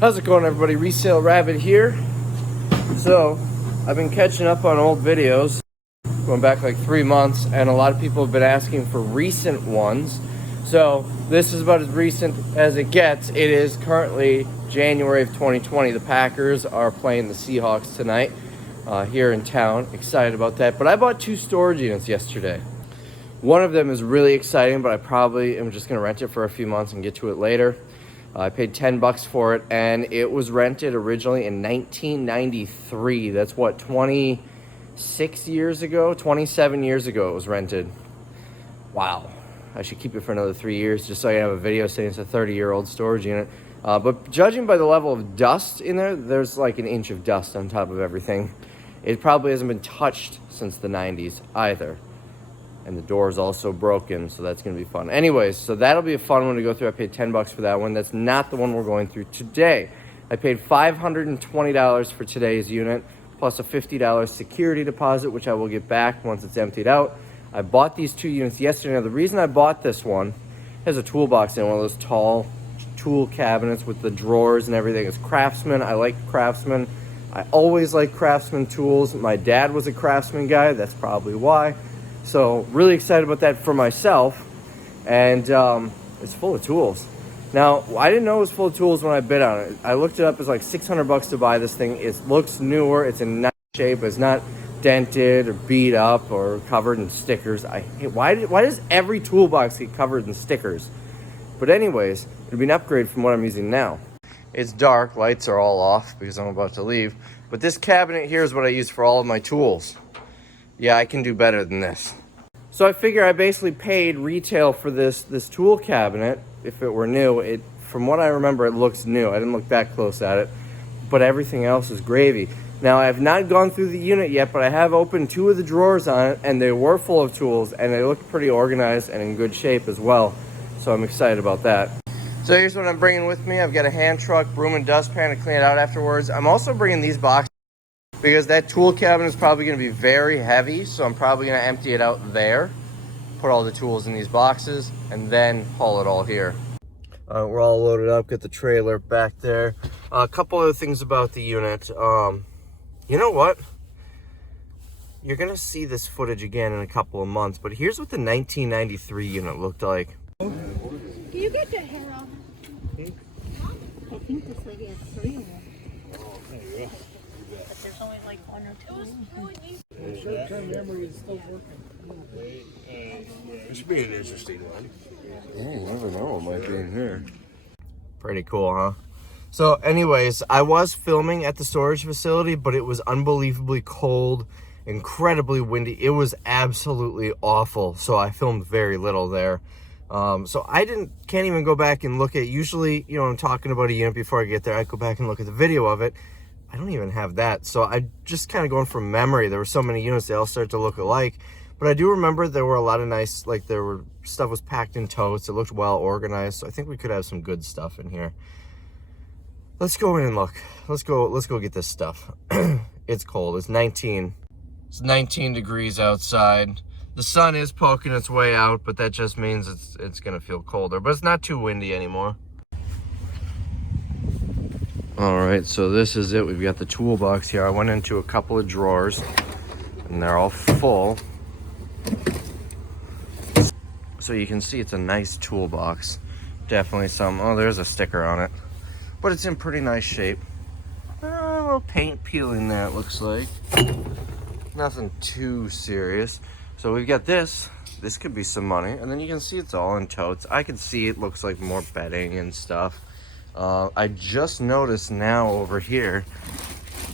How's it going, everybody? Resale Rabbit here. So, I've been catching up on old videos, going back like 3 months, and a lot of people have been asking for recent ones. So, this is about as recent as it gets. It is currently January of 2020. The Packers are playing the Seahawks tonight here in town. Excited about that. But I bought 2 storage units yesterday. One of them is really exciting, but I probably am just going to rent it for a few months and get to it later. I paid $10 for it, and it was rented originally in 1993. That's what, 26 years ago? 27 years ago it was rented. Wow. I should keep it for another 3 years just so I can have a video saying it's a 30-year-old storage unit. But judging by the level of dust in there, there's like an inch of dust on top of everything. It probably hasn't been touched since the 90s either. And the door is also broken, so that's going to be fun. Anyways, so that'll be a fun one to go through. I paid $10 for that one. That's not the one we're going through today. I paid $520 for today's unit, plus a $50 security deposit, which I will get back once it's emptied out. I bought these 2 units yesterday. Now, the reason I bought this one has a toolbox in one of those tall tool cabinets with the drawers and everything. It's Craftsman. I like Craftsman. I always like Craftsman tools. My dad was a Craftsman guy. That's probably why. So really excited about that for myself, and it's full of tools. Now, I didn't know it was full of tools when I bid on it. I looked it up. It's like $600 to buy this thing. It looks newer. It's in nice shape. It's not dented or beat up or covered in stickers. Why does every toolbox get covered in stickers? But anyways, it'll be an upgrade from what I'm using now. It's dark. Lights are all off because I'm about to leave. But this cabinet here is what I use for all of my tools. Yeah, I can do better than this. So I figure I basically paid retail for this tool cabinet. If it were new, from what I remember, it looks new. I didn't look that close at it, but everything else is gravy. Now, I have not gone through the unit yet, but I have opened 2 of the drawers on it, and they were full of tools, and they look pretty organized and in good shape as well. So I'm excited about that. So here's what I'm bringing with me. I've got a hand truck, broom and dustpan to clean it out afterwards. I'm also bringing these boxes, because that tool cabinet is probably going to be very heavy, so I'm probably going to empty it out there, put all the tools in these boxes, and then haul it all here. We're all loaded up, got the trailer back there. A couple other things about the unit. You know what? You're going to see this footage again in a couple of months, but here's what the 1993 unit looked like. Can you get the hair off? I think this lady has 3 of them. Oh, there you go. But there's only like 1 or 2. The short-term memory is still working. This should be an interesting one. Yeah, you never know what might be in here. Pretty cool, huh? So anyways, I was filming at the storage facility, but it was unbelievably cold, incredibly windy. It was absolutely awful, so I filmed very little there. So I can't even go back and look at, usually, you know, I'm talking about a unit before I get there, I go back and look at the video of it. I don't even have that. So I just kind of going from memory. There were so many units, they all start to look alike. But I do remember there were a lot of nice, like stuff was packed in totes. It looked well organized. So I think we could have some good stuff in here. Let's go in and look. Let's go get this stuff. It's cold. It's 19 degrees outside. The sun is poking its way out, but that just means it's gonna feel colder. But it's not too windy anymore. All right, so this is it. We've got the toolbox here. I went into a couple of drawers, and they're all full. So you can see it's a nice toolbox. Definitely oh, there's a sticker on it. But it's in pretty nice shape. A little paint peeling there, it looks like. Nothing too serious. So we've got this. This could be some money. And then you can see it's all in totes. I can see it looks like more bedding and stuff. I just noticed now over here,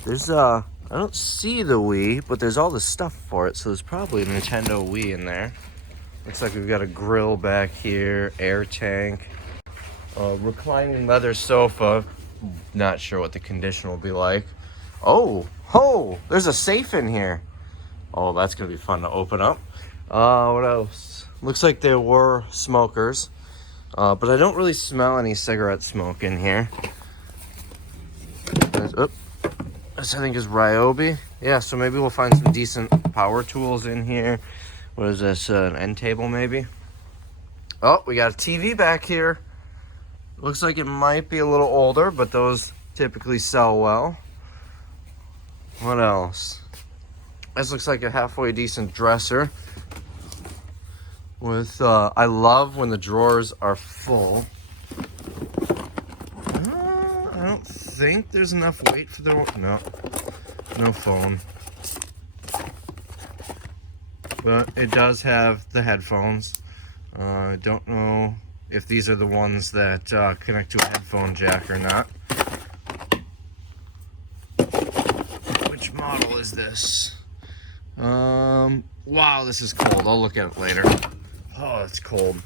there's I don't see the Wii, but there's all the stuff for it. So there's probably a Nintendo Wii in there. Looks like we've got a grill back here, air tank, reclining leather sofa. Not sure what the condition will be like. Oh, there's a safe in here. Oh, that's gonna be fun to open up. What else? Looks like there were smokers, but I don't really smell any cigarette smoke in here. This I think is Ryobi. Yeah, so maybe we'll find some decent power tools in here. What is this, an end table maybe? Oh, we got a TV back here. Looks like it might be a little older, but those typically sell well. What else? This looks like a halfway decent dresser. With, I love when the drawers are full. I don't think there's enough weight for the, no phone. But it does have the headphones. I don't know if these are the ones that connect to a headphone jack or not. Which model is this? Wow, this is cold. I'll look at it later. Oh, it's cold.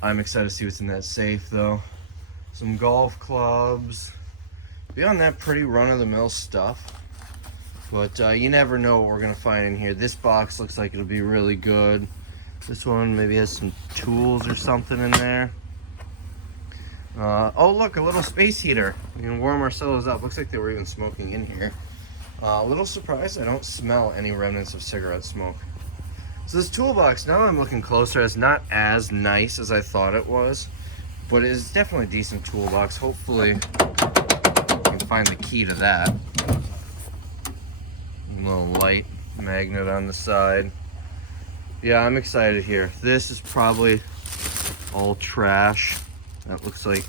I'm excited to see what's in that safe, though. Some golf clubs. Beyond that, pretty run-of-the-mill stuff. But you never know what we're going to find in here. This box looks like it'll be really good. This one maybe has some tools or something in there. Oh, look, a little space heater. We can warm ourselves up. Looks like they were even smoking in here. A little surprised I don't smell any remnants of cigarette smoke. So this toolbox, now I'm looking closer, it's not as nice as I thought it was, but it is definitely a decent toolbox. Hopefully I can find the key to that. A little light magnet on the side. Yeah, I'm excited here. This is probably all trash. That looks like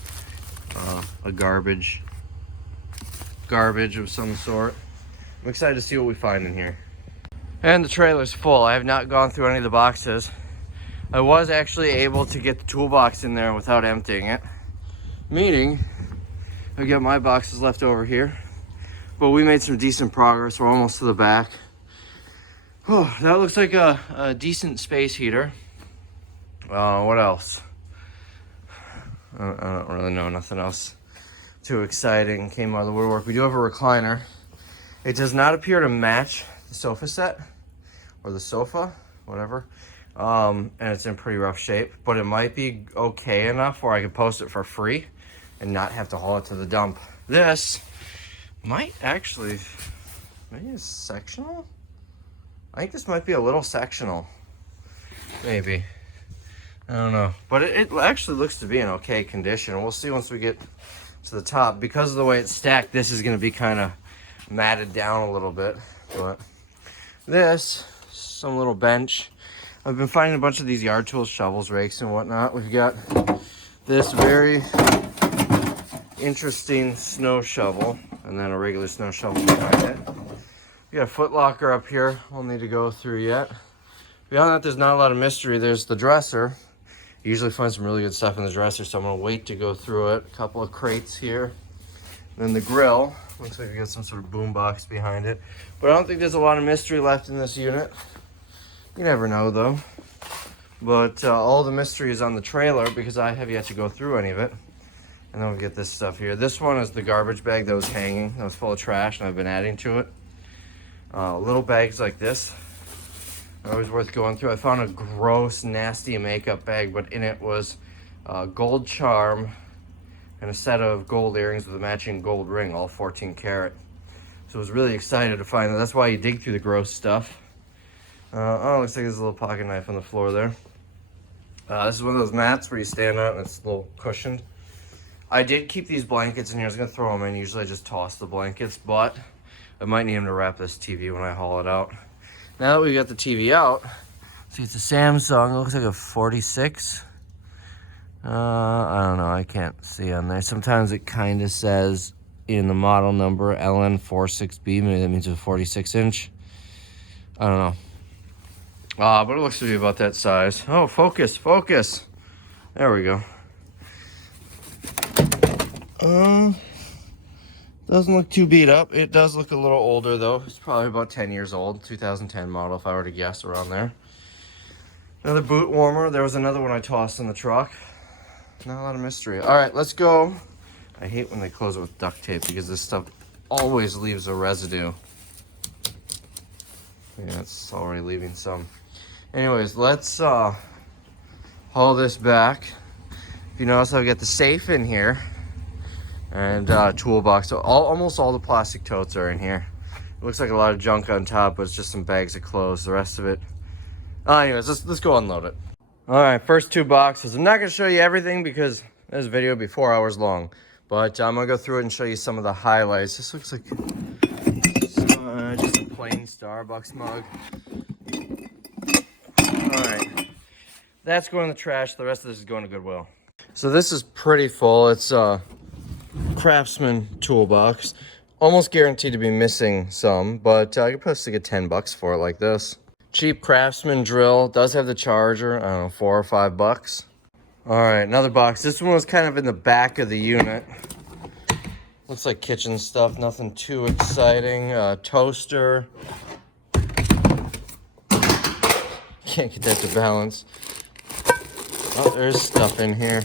a garbage of some sort. I'm excited to see what we find in here. And the trailer's full. I have not gone through any of the boxes. I was actually able to get the toolbox in there without emptying it. Meaning, I got my boxes left over here. But we made some decent progress. We're almost to the back. Oh, that looks like a decent space heater. What else? I don't really know. Nothing else too exciting came out of the woodwork. We do have a recliner. It does not appear to match the sofa set or the sofa, whatever. And it's in pretty rough shape, but it might be okay enough where I could post it for free and not have to haul it to the dump. This might actually, maybe it's sectional? I think this might be a little sectional. Maybe. I don't know. But it actually looks to be in okay condition. We'll see once we get to the top. Because of the way it's stacked, this is going to be kind of matted down a little bit. But this, some little bench. I've been finding a bunch of these yard tools, shovels, rakes, and whatnot. We've got this very interesting snow shovel, and then a regular snow shovel behind it. We got a foot locker up here we'll need to go through yet. Beyond that, there's not a lot of mystery. There's the dresser. You usually find some really good stuff in the dresser, so I'm gonna wait to go through it. A couple of crates here. And then the grill. Looks like we got some sort of boom box behind it. But I don't think there's a lot of mystery left in this unit. You never know, though. But all the mystery is on the trailer because I have yet to go through any of it. And then we get this stuff here. This one is the garbage bag that was hanging. That was full of trash, and I've been adding to it. Little bags like this are always worth going through. I found a gross, nasty makeup bag, but in it was a gold charm and a set of gold earrings with a matching gold ring, all 14 karat. So I was really excited to find that. That's why you dig through the gross stuff. Oh, looks like there's a little pocket knife on the floor there. This is one of those mats where you stand on it and it's a little cushioned. I did keep these blankets in here. I was going to throw them in. Usually I just toss the blankets, but I might need them to wrap this TV when I haul it out. Now that we got the TV out, see, it's a Samsung. It looks like a 46. I don't know. I can't see on there. Sometimes it kind of says in the model number LN46B. Maybe that means a 46 inch. I don't know. But it looks to be about that size. Oh, focus. There we go. Doesn't look too beat up. It does look a little older, though. It's probably about 10 years old. 2010 model, if I were to guess, around there. Another boot warmer. There was another one I tossed in the truck. Not a lot of mystery. All right, let's go. I hate when they close it with duct tape because this stuff always leaves a residue. Yeah, it's already leaving some. Anyways, let's haul this back. If you notice, I've got the safe in here and toolbox. So almost all the plastic totes are in here. It looks like a lot of junk on top, but it's just some bags of clothes. The rest of it. Anyways, let's go unload it. All right, first two boxes. I'm not gonna show you everything because This video will be 4 hours long, but I'm gonna go through it and show you some of the highlights. This looks like just a plain Starbucks mug. All right, that's going in the trash. The rest of this is going to Goodwill. So this is pretty full. It's a Craftsman Toolbox. Almost guaranteed to be missing some, but I could probably get $10 for it like this. Cheap Craftsman drill. Does have the charger. I don't know, $4 or $5. All right, another box. This one was kind of in the back of the unit. Looks like kitchen stuff. Nothing too exciting. Toaster. Can't get that to balance. Oh, there's stuff in here.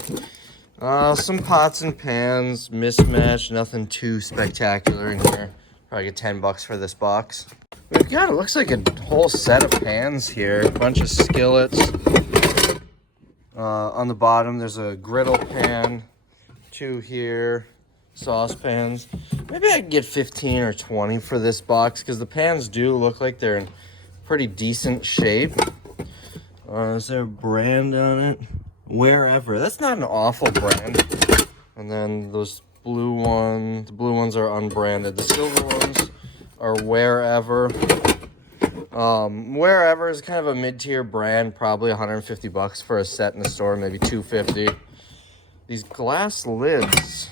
Some pots and pans, mismatched, nothing too spectacular in here. Probably get $10 for this box. We've got, it looks like a whole set of pans here, a bunch of skillets. On the bottom, there's a griddle pan, 2 here, saucepans. Maybe I could get 15 or 20 for this box because the pans do look like they're in pretty decent shape. Is there a brand on it? Wherever. That's not an awful brand. And then those blue ones, the blue ones are unbranded. The silver ones are Wherever. Wherever is kind of a mid-tier brand, probably $150 for a set in the store, maybe $250. These glass lids.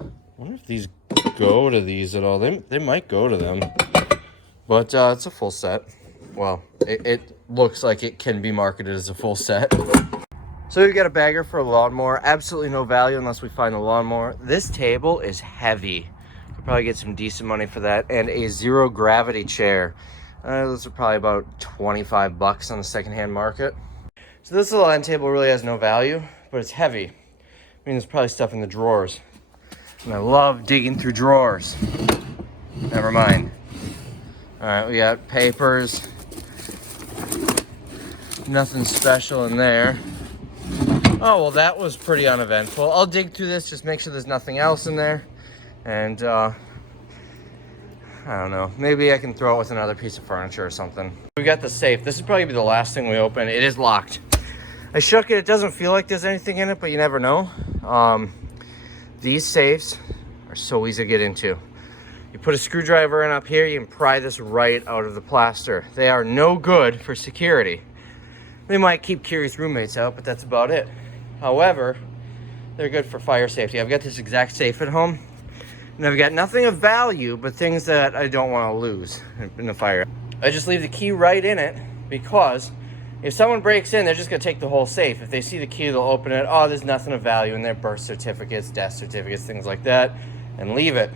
I wonder if these go to these at all. They might go to them. But it's a full set. Well, it looks like it can be marketed as a full set. So we've got a bagger for a lawnmower. Absolutely no value unless we find the lawnmower. This table is heavy. Could probably get some decent money for that. And a zero gravity chair. Those are probably about $25 on the secondhand market. So this little end table really has no value, but it's heavy. I mean, there's probably stuff in the drawers. And I love digging through drawers. Never mind. All right, we got papers. Nothing special in there. Oh, well, that was pretty uneventful. I'll dig through this, just make sure there's nothing else in there. And, I don't know. Maybe I can throw it with another piece of furniture or something. We got the safe. This is probably be the last thing we open. It is locked. I shook it. It doesn't feel like there's anything in it, but you never know. These safes are so easy to get into. You put a screwdriver in up here, you can pry this right out of the plaster. They are no good for security. They might keep curious roommates out, but that's about it. However, they're good for fire safety. I've got this exact safe at home, and I've got nothing of value, but things that I don't want to lose in a fire. I just leave the key right in it because if someone breaks in, they're just going to take the whole safe. If they see the key, they'll open it. Oh, there's nothing of value in there. Birth certificates, death certificates, things like that, and leave it.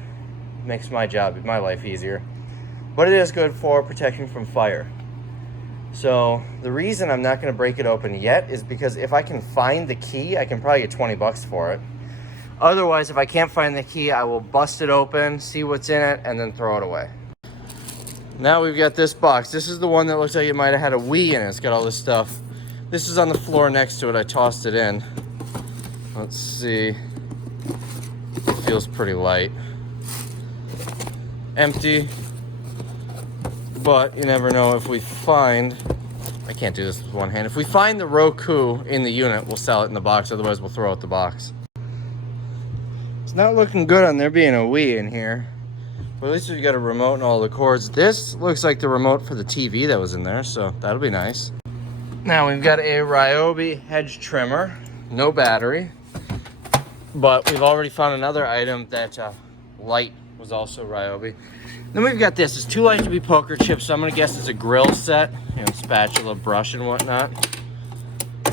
Makes my job, my life easier. But it is good for protection from fire. So the reason I'm not going to break it open yet is because if I can find the key, I can probably get $20 for it. Otherwise, if I can't find the key, I will bust it open, see what's in it, and then throw it away. Now we've got this box. This is the one that looks like it might have had a Wii in it. It's got all this stuff. This is on the floor next to it. I tossed it in. Let's see. It feels pretty light. Empty. But you never know if we find... I can't do this with one hand. If we find the Roku in the unit, we'll sell it in the box. Otherwise, we'll throw out the box. It's not looking good on there being a Wii in here. But at least we've got a remote and all the cords. This looks like the remote for the TV that was in there, so that'll be nice. Now we've got a Ryobi hedge trimmer. No battery. But we've already found another item that light was also Ryobi. Then we've got this. It's too light to be poker chips, so I'm going to guess it's a grill set. You know, spatula, brush, and whatnot. I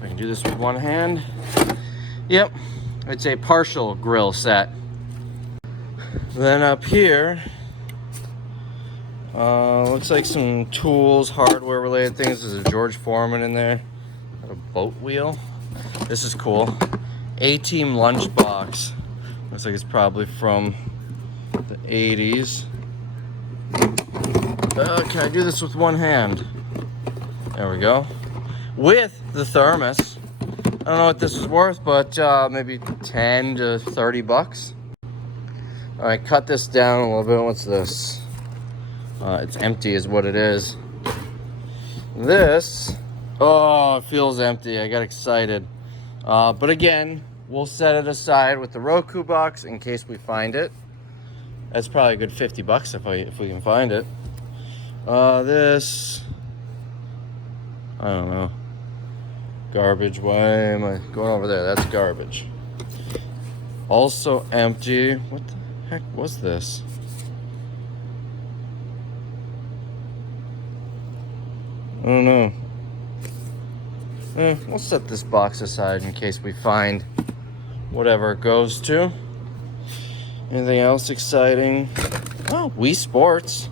can do this with one hand. Yep, it's a partial grill set. Then up here, looks like some tools, hardware related things. There's a George Foreman in there. Got a boat wheel. This is cool. A-Team lunchbox. Looks like it's probably from the 80s. Can I do this with one hand? There we go. With the thermos. I don't know what this is worth, but maybe 10 to 30 bucks. All right, cut this down a little bit. What's this? It's empty is what it is. This, oh, it feels empty. I got excited. But again, we'll set it aside with the Roku box in case we find it. That's probably a good 50 bucks if we can find it. This, I don't know. Garbage. Why am I going over there? That's garbage. Also empty. What the heck was this? I don't know. We'll set this box aside in case we find whatever it goes to. Anything else exciting? Oh, Wii Sports.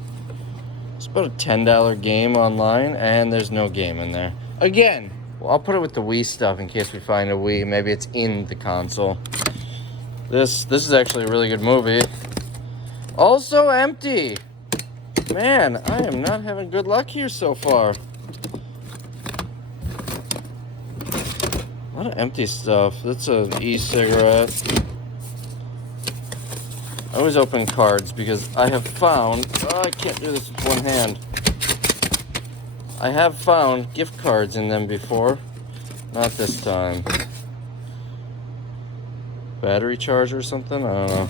It's about a $10 game online, and there's no game in there. Again, well, I'll put it with the Wii stuff in case we find a Wii. Maybe it's in the console. This is actually a really good movie. Also empty. Man, I am not having good luck here so far. A lot of empty stuff. That's an e-cigarette. I always open cards because I have found... Oh, I can't do this with one hand. I have found gift cards in them before. Not this time. Battery charger or something? I don't know.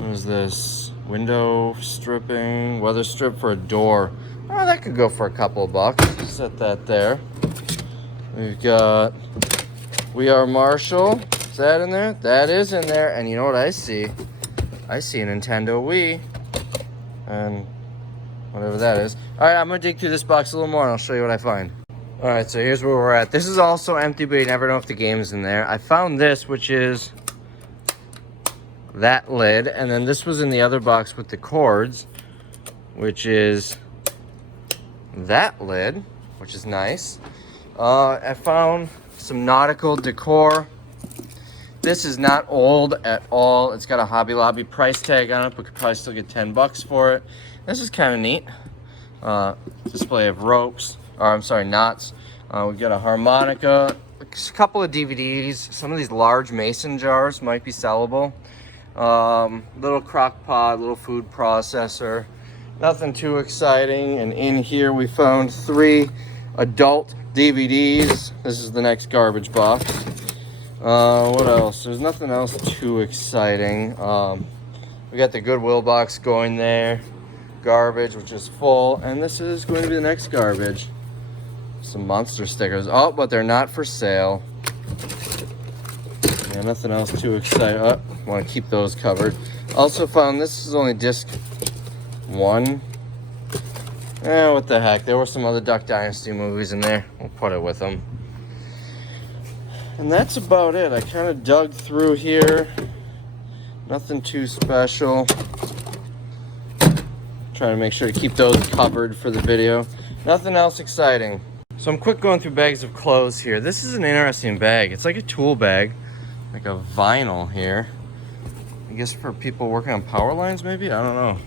What is this? Window stripping. Weather strip for a door. Oh, that could go for a couple of bucks. Set that there. We've got We Are Marshall. Is that in there? That is in there. And you know what I see? I see a Nintendo Wii. And whatever that is. Alright, I'm going to dig through this box a little more and I'll show you what I find. Alright, so here's where we're at. This is also empty, but you never know if the game's in there. I found this, which is that lid. And then this was in the other box with the cords, which is that lid, which is nice. I found some nautical decor. This is not old at all. It's got a Hobby Lobby price tag on it, but could probably still get 10 bucks for it. This is kind of neat. Display of ropes, or I'm sorry, knots. We've got a harmonica, a couple of DVDs. Some of these large mason jars might be sellable. Little crock pot, little food processor. Nothing too exciting. And in here we found 3 adult DVDs. This is the next garbage box. What else? There's nothing else too exciting. We got the Goodwill box going there. Garbage, which is full. And this is going to be the next garbage. Some monster stickers. Oh, but they're not for sale. Yeah, nothing else too exciting. Oh, want to keep those covered. Also found this is only disc 1. What the heck? There were some other Duck Dynasty movies in there. We'll put it with them. And that's about it. I kind of dug through here. Nothing too special. Trying to make sure to keep those covered for the video. Nothing else exciting. So I'm quick going through bags of clothes here. This is an interesting bag. It's like a tool bag. Like a vinyl here. I guess for people working on power lines maybe? I don't know.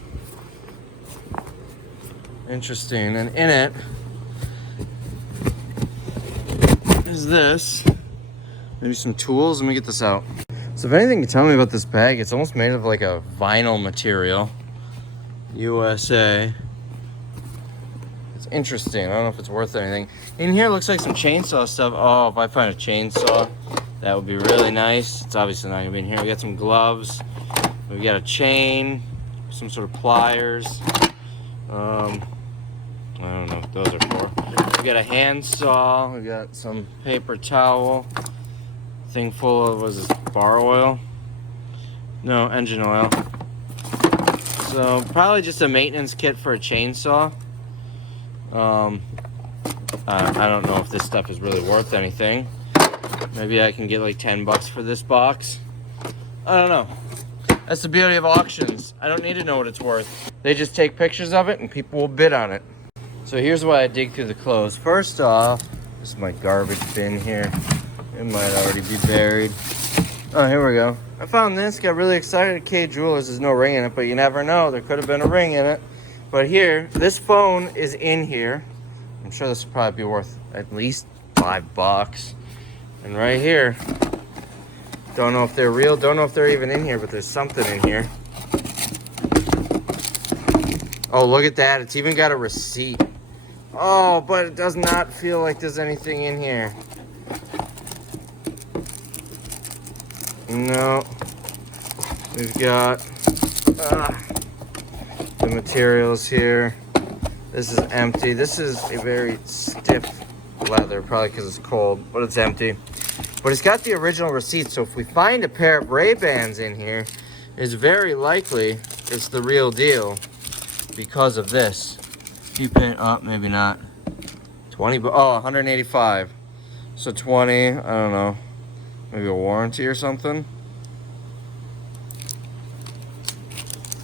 Interesting. And in it is this. Maybe some tools. Let me get this out. So if anything can tell me about this bag, it's almost made of like a vinyl material. USA. It's interesting. I don't know if it's worth anything. In here it looks like some chainsaw stuff. Oh, if I find a chainsaw, that would be really nice. It's obviously not gonna be in here. We got some gloves. We got a chain, some sort of pliers. I don't know what those are for. We got a handsaw. We got some paper towel. Thing full of, was this bar oil? No, engine oil. So probably just a maintenance kit for a chainsaw. I don't know if this stuff is really worth anything. Maybe I can get like 10 bucks for this box. I don't know. That's the beauty of auctions. I don't need to know what it's worth. They just take pictures of it and people will bid on it. So here's why I dig through the clothes. First off, this is my garbage bin here. It might already be buried. Oh, here we go. I found this, got really excited at K Jewelers. There's no ring in it, but you never know. There could have been a ring in it. But here, this phone is in here. I'm sure this will probably be worth at least 5 bucks. And right here, don't know if they're real, don't know if they're even in here, but there's something in here. Oh, look at that. It's even got a receipt. Oh, but it does not feel like there's anything in here. No. We've got the materials here. This is empty. This is a very stiff leather, probably because it's cold, but it's empty. But it's got the original receipt, so if we find a pair of Ray-Bans in here, it's very likely it's the real deal because of this. Few paint, oh, maybe not. 20, oh, 185. So 20, I don't know, maybe a warranty or something.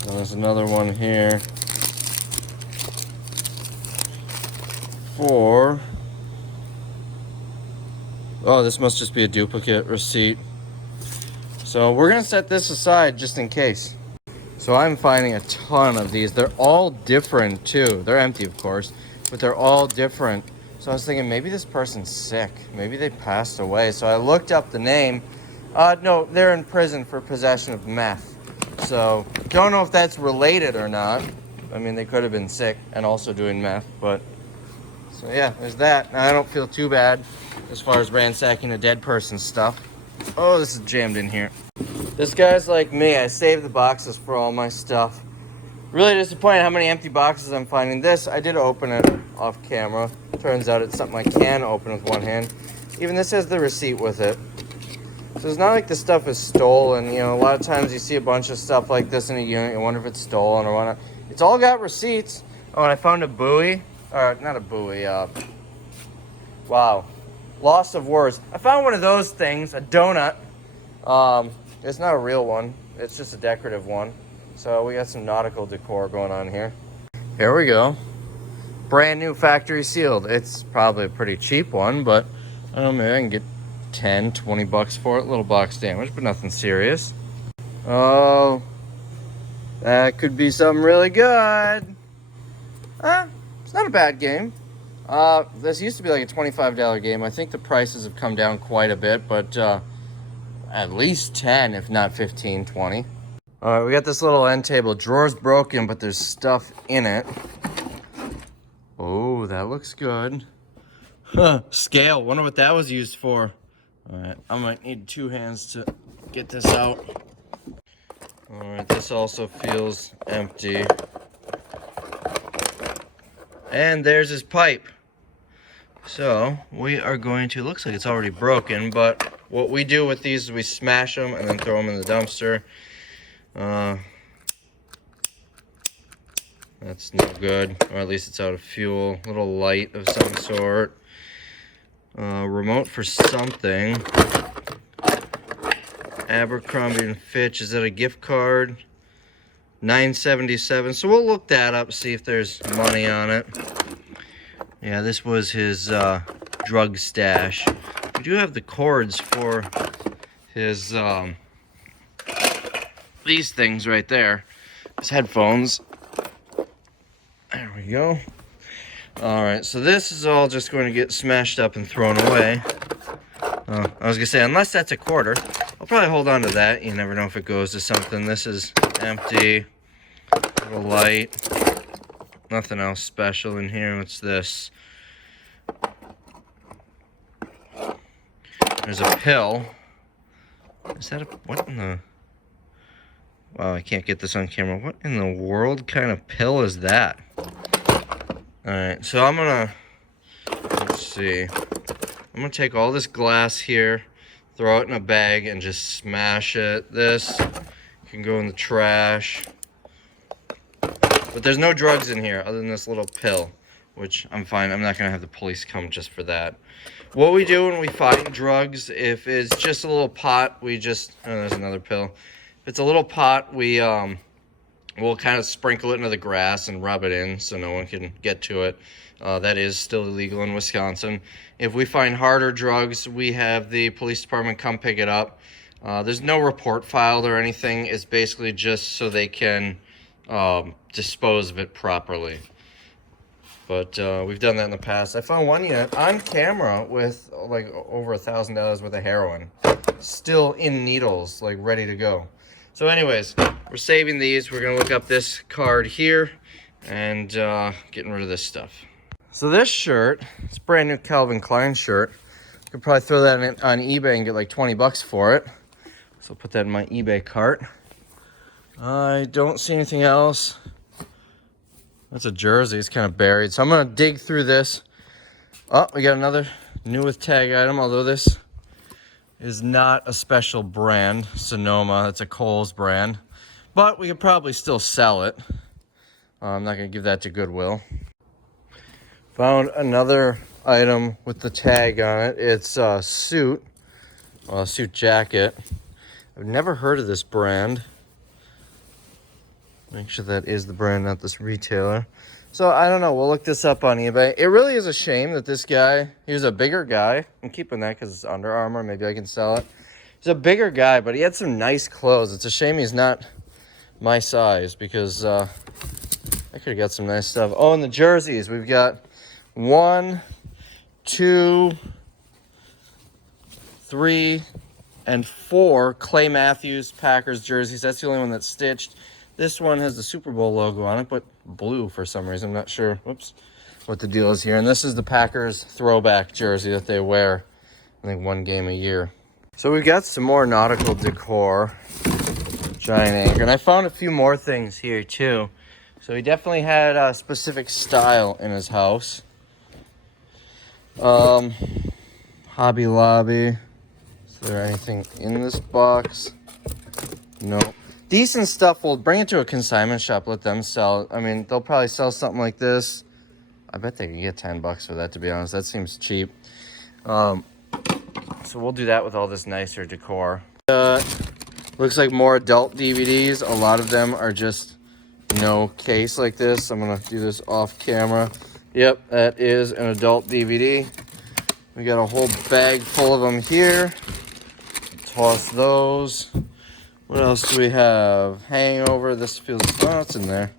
And there's another one here for, oh, this must just be a duplicate receipt. So we're gonna set this aside just in case. So I'm finding a ton of these. They're all different too. They're empty, of course, but they're all different. So I was thinking maybe this person's sick. Maybe they passed away. So I looked up the name. No, they're in prison for possession of meth. So don't know if that's related or not. I mean, they could have been sick and also doing meth, but so yeah, there's that. Now I don't feel too bad as far as ransacking a dead person's stuff. Oh, this is jammed in here. This guy's like me. I saved the boxes for all my stuff. Really disappointed how many empty boxes I'm finding. This, I did open it off camera. Turns out it's something I can open with one hand. Even this has the receipt with it. So it's not like the stuff is stolen. You know, a lot of times you see a bunch of stuff like this in a unit. You wonder if it's stolen or whatnot. It's all got receipts. Oh, and I found a buoy. Or, not a buoy. Wow. Loss of words. I found one of those things, a donut. It's not a real one. It's just a decorative one. So we got some nautical decor going on here. Here we go. Brand new factory sealed. It's probably a pretty cheap one, but I don't know, maybe I can get 10, 20 bucks for it. A little box damage, but nothing serious. Oh, that could be something really good. It's not a bad game. This used to be like a $25 game. I think the prices have come down quite a bit, but at least 10, if not 15, 20. All right, we got this little end table. Drawer's broken, but there's stuff in it. Oh, that looks good. Huh, scale. Wonder what that was used for. All right, I might need two hands to get this out. All right, this also feels empty. And there's his pipe. So we are going to, looks like it's already broken, but what we do with these is we smash them and then throw them in the dumpster. That's no good, or at least it's out of fuel. Little light of some sort. Remote for something. Abercrombie and Fitch, is that a gift card? $9.77, so we'll look that up, see if there's money on it. Yeah, this was his drug stash. We do have the cords for his these things right there. His headphones. There we go. All right, so this is all just going to get smashed up and thrown away. I was gonna say, unless that's a quarter, I'll probably hold on to that. You never know if it goes to something. This is empty. Little light. Nothing else special in here. What's this? There's a pill. Is that a, what in the, wow, I can't get this on camera. What in the world kind of pill is that? Alright, so I'm gonna, let's see. I'm gonna take all this glass here, throw it in a bag, and just smash it. This can go in the trash. But there's no drugs in here other than this little pill, which I'm fine. I'm not gonna have the police come just for that. What we do when we find drugs, if it's just a little pot, we just, oh, there's another pill. If it's a little pot, we'll kind of sprinkle it into the grass and rub it in so no one can get to it. That is still illegal in Wisconsin. If we find harder drugs, we have the police department come pick it up. There's no report filed or anything. It's basically just so they can dispose of it properly. But we've done that in the past. I found one unit on camera with like over $1,000 worth of heroin. Still in needles, like ready to go. So anyways, we're saving these. We're gonna look up this card here and getting rid of this stuff. So this shirt, it's a brand new Calvin Klein shirt. Could probably throw that on eBay and get like 20 bucks for it. So I'll put that in my eBay cart. I don't see anything else. That's a jersey, it's kind of buried. So I'm gonna dig through this. Oh, we got another new with tag item, although this is not a special brand, Sonoma. It's a Kohl's brand. But we could probably still sell it. I'm not gonna give that to Goodwill. Found another item with the tag on it. It's a suit, well, a suit jacket. I've never heard of this brand. Make sure that is the brand, not this retailer. So I don't know, we'll look this up on eBay. It really is a shame that this guy, he was a bigger guy. I'm keeping that because it's Under Armour, maybe I can sell it. He's a bigger guy, but he had some nice clothes. It's a shame he's not my size because I could have got some nice stuff. Oh, and the jerseys, we've got 1, 2, 3, and 4 Clay Matthews Packers jerseys. That's the only one that's stitched. This one has the Super Bowl logo on it, but blue for some reason. I'm not sure, whoops, what the deal is here. And this is the Packers throwback jersey that they wear, I think, 1 game a year. So we've got some more nautical decor. Giant anchor. And I found a few more things here, too. So he definitely had a specific style in his house. Hobby Lobby. Is there anything in this box? Nope. Decent stuff. We'll bring it to a consignment shop, let them sell. I mean, they'll probably sell something like this. I bet they can get 10 bucks for that, to be honest. That seems cheap. So we'll do that with all this nicer decor. Looks like more adult DVDs. A lot of them are just no case like this. I'm gonna do this off camera. Yep, that is an adult DVD. We got a whole bag full of them here. Toss those. What else do we have? Hangover. This feels, oh, it's in there.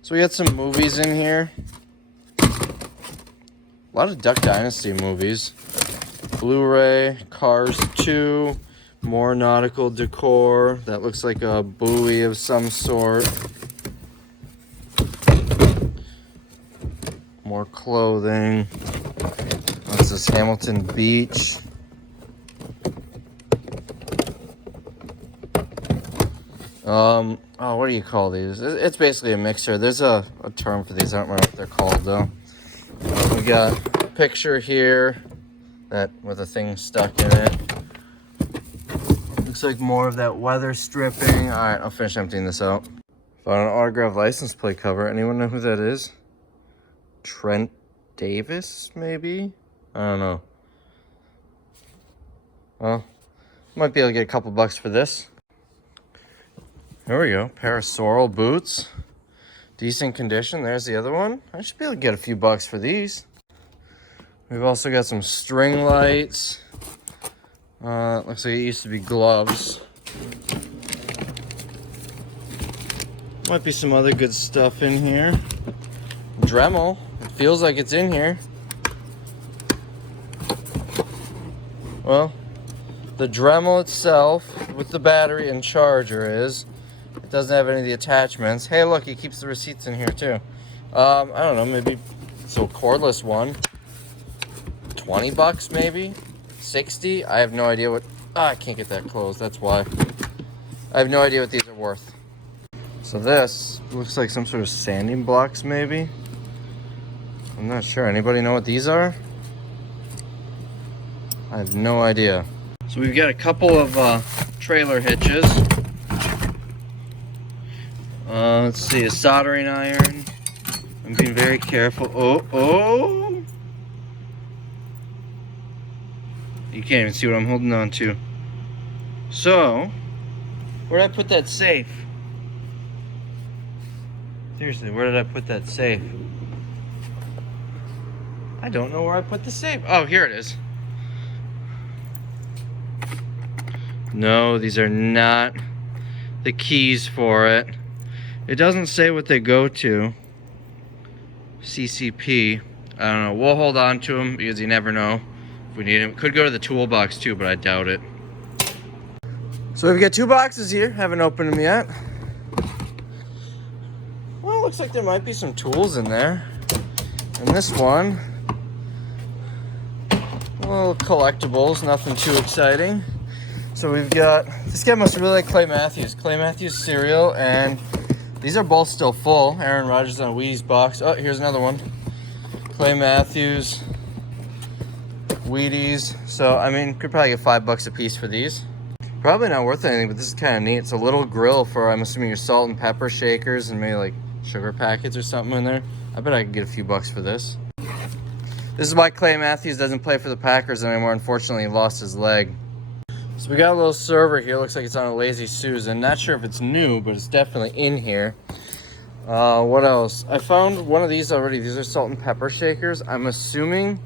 So we got some movies in here. A lot of Duck Dynasty movies. Blu-ray, Cars 2, more nautical decor. That looks like a buoy of some sort. More clothing. What's this? Hamilton Beach. Oh, what do you call these? It's basically a mixer. There's a term for these. I don't remember what they're called, though. We got a picture here that with a thing stuck in it. Looks like more of that weather stripping. All right, I'll finish emptying this out. Found an autographed license plate cover. Anyone know who that is? Trent Davis, maybe? I don't know. Well, might be able to get a couple bucks for this. There we go. Pair of Sorrel boots. Decent condition. There's the other one. I should be able to get a few bucks for these. We've also got some string lights. Looks like it used to be gloves. Might be some other good stuff in here. Dremel. It feels like it's in here. Well, the Dremel itself with the battery and charger is. It doesn't have any of the attachments. Hey, look, he keeps the receipts in here too. I don't know, maybe so cordless one. 20 bucks maybe? 60? I have no idea what. I can't get that closed. That's why. I have no idea what these are worth. So this looks like some sort of sanding blocks maybe. I'm not sure. Anybody know what these are? I have no idea. So we've got a couple of trailer hitches. Let's see, a soldering iron. I'm being very careful. Oh! You can't even see what I'm holding on to. So, where did I put that safe? Seriously, where did I put that safe? I don't know where I put the safe. Oh, here it is. No, these are not the keys for it. It doesn't say what they go to. CCP. I don't know. We'll hold on to them because you never know if we need them. Could go to the toolbox too, but I doubt it. So we've got 2 boxes here. Haven't opened them yet. Well, it looks like there might be some tools in there. And this one, little collectibles, nothing too exciting. So we've got, this guy must really like Clay Matthews. Clay Matthews cereal, and these are both still full. Aaron Rodgers on a Wheaties box. Oh, here's another one. Clay Matthews, Wheaties. So, I mean, could probably get $5 a piece for these. Probably not worth anything, but this is kind of neat. It's a little grill for, I'm assuming, your salt and pepper shakers and maybe like sugar packets or something in there. I bet I could get a few bucks for this. This is why Clay Matthews doesn't play for the Packers anymore. Unfortunately, he lost his leg. So we got a little server here. Looks like it's on a Lazy Susan. Not sure if it's new, but it's definitely in here. What else? I found one of these already. These are salt and pepper shakers. I'm assuming...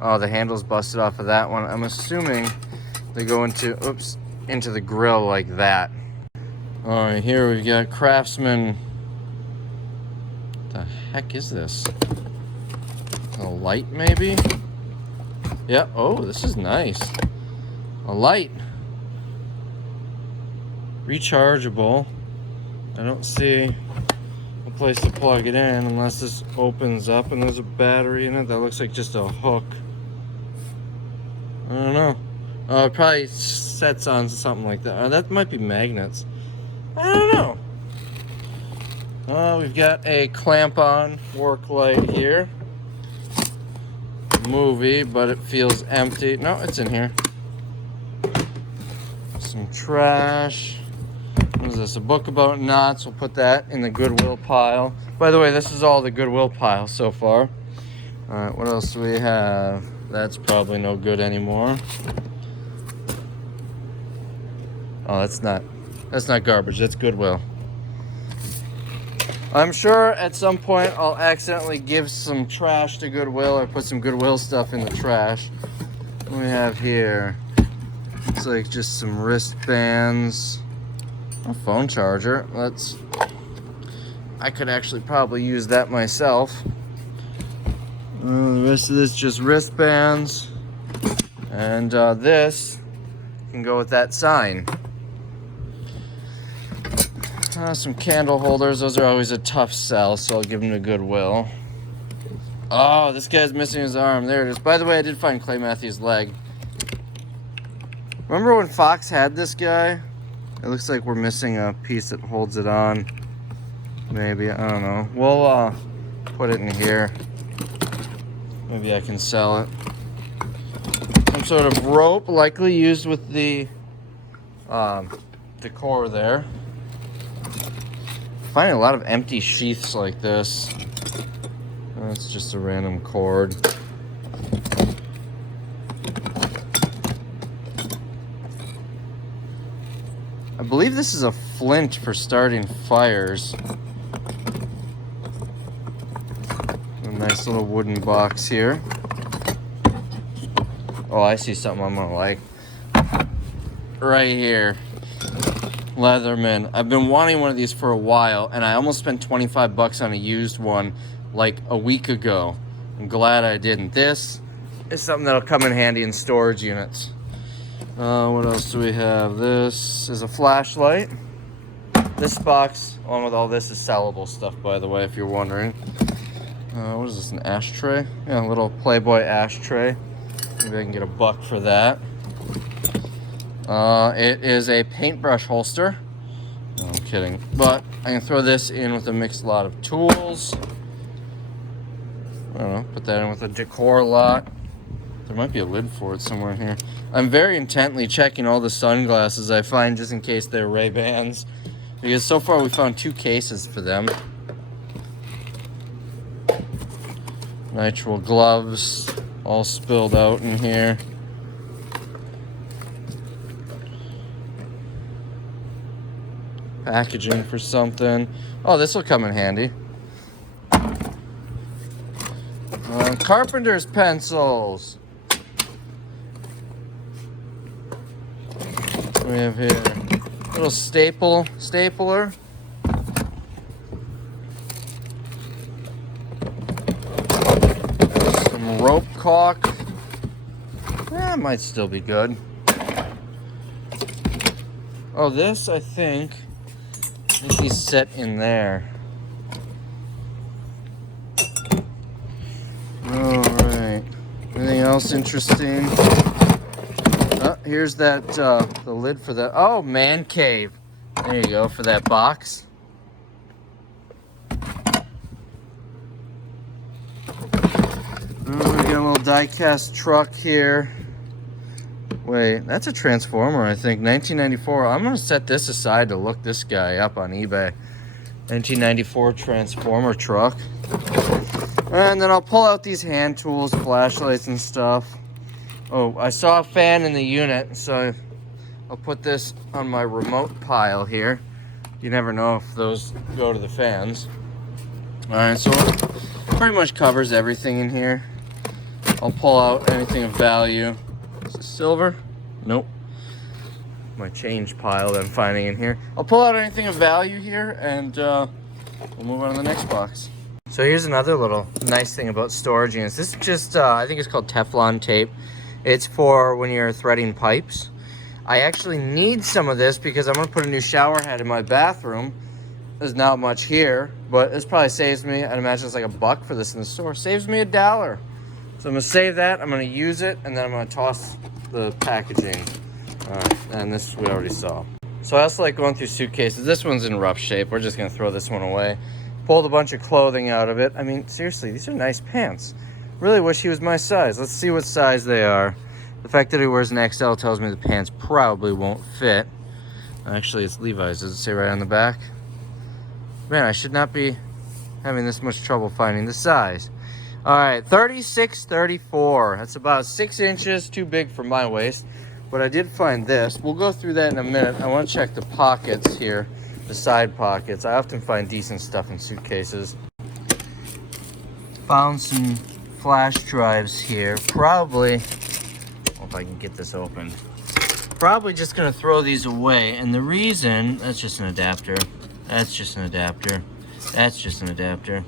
Oh, the handle's busted off of that one. I'm assuming they go into... Oops. Into the grill like that. All right, here we've got Craftsman. What the heck is this? A light, maybe? Yeah. Oh, this is nice. A light. Rechargeable. I don't see a place to plug it in unless this opens up and there's a battery in it. That looks like just a hook. I don't know. It probably sets on something like that. That might be magnets. I don't know. We've got a clamp-on work light here. Movie, but it feels empty. No, it's in here. Some trash. What is this? A book about knots. We'll put that in the Goodwill pile. By the way, this is all the Goodwill pile so far. Alright, what else do we have? That's probably no good anymore. Oh, that's not garbage. That's Goodwill. I'm sure at some point I'll accidentally give some trash to Goodwill or put some Goodwill stuff in the trash. What do we have here? It's like just some wristbands. A phone charger. I could actually probably use that myself. The rest of this just wristbands. And this can go with that sign. Some candle holders. Those are always a tough sell, so I'll give them to Goodwill. Oh, this guy's missing his arm. There it is. By the way, I did find Clay Matthews' leg. Remember when Fox had this guy? It looks like we're missing a piece that holds it on. Maybe, I don't know. We'll put it in here. Maybe I can sell it. Some sort of rope, likely used with the decor there. Finding a lot of empty sheaths like this. That's just a random cord. I believe this is a flint for starting fires. A nice little wooden box here. Oh, I see something I'm gonna like. Right here. Leatherman. I've been wanting one of these for a while, and I almost spent $25 on a used one like a week ago. I'm glad I didn't. This is something that'll come in handy in storage units. What else do we have? This is a flashlight. This box, along with all this, is sellable stuff, by the way, if you're wondering. What is this, an ashtray? Yeah, a little Playboy ashtray. Maybe I can get $1 for that. It is a paintbrush holster. No, I'm kidding. But I can throw this in with a mixed lot of tools. I don't know, put that in with a decor lot. There might be a lid for it somewhere in here. I'm very intently checking all the sunglasses I find just in case they're Ray-Bans. Because so far we found 2 cases for them. Nitrile gloves, all spilled out in here. Packaging for something. Oh, this will come in handy. Carpenter's pencils. What do we have here? Little stapler. Some rope caulk. That might still be good. Oh, this I think he's set in there. else interesting? Oh, here's that, the lid for that. Oh, man cave. There you go, for that box. We got a little die-cast truck here. Wait, that's a transformer, I think. 1994. I'm going to set this aside to look this guy up on eBay. 1994 transformer truck. And then I'll pull out these hand tools, flashlights and stuff. Oh, I saw a fan in the unit, so I'll put this on my remote pile here. You never know if those go to the fans. Alright, so it pretty much covers everything in here. I'll pull out anything of value. Is this silver? Nope. My change pile that I'm finding in here. I'll pull out anything of value here, and we'll move on to the next box. So here's another little nice thing about storage units. This is just, I think it's called Teflon tape. It's for when you're threading pipes. I actually need some of this because I'm going to put a new shower head in my bathroom. There's not much here, but this probably saves me, I'd imagine it's like $1 for this in the store. Saves me $1. So I'm going to save that, I'm going to use it, and then I'm going to toss the packaging. Alright, and this we already saw. So I also like going through suitcases. This one's in rough shape. We're just going to throw this one away. Pulled a bunch of clothing out of it. I mean, seriously, these are nice pants. Really wish he was my size. Let's see what size they are. The fact that he wears an XL tells me the pants probably won't fit. Actually, it's Levi's. Does it say right on the back? Man, I should not be having this much trouble finding the size. All right, 36, 34. That's about 6 inches too big for my waist. But I did find this. We'll go through that in a minute. I want to check the pockets here, the side pockets. I often find decent stuff in suitcases. Found some flash drives here. Probably, if I can get this open. Probably just gonna throw these away. And the reason, that's just an adapter. That's just an adapter. That's just an adapter.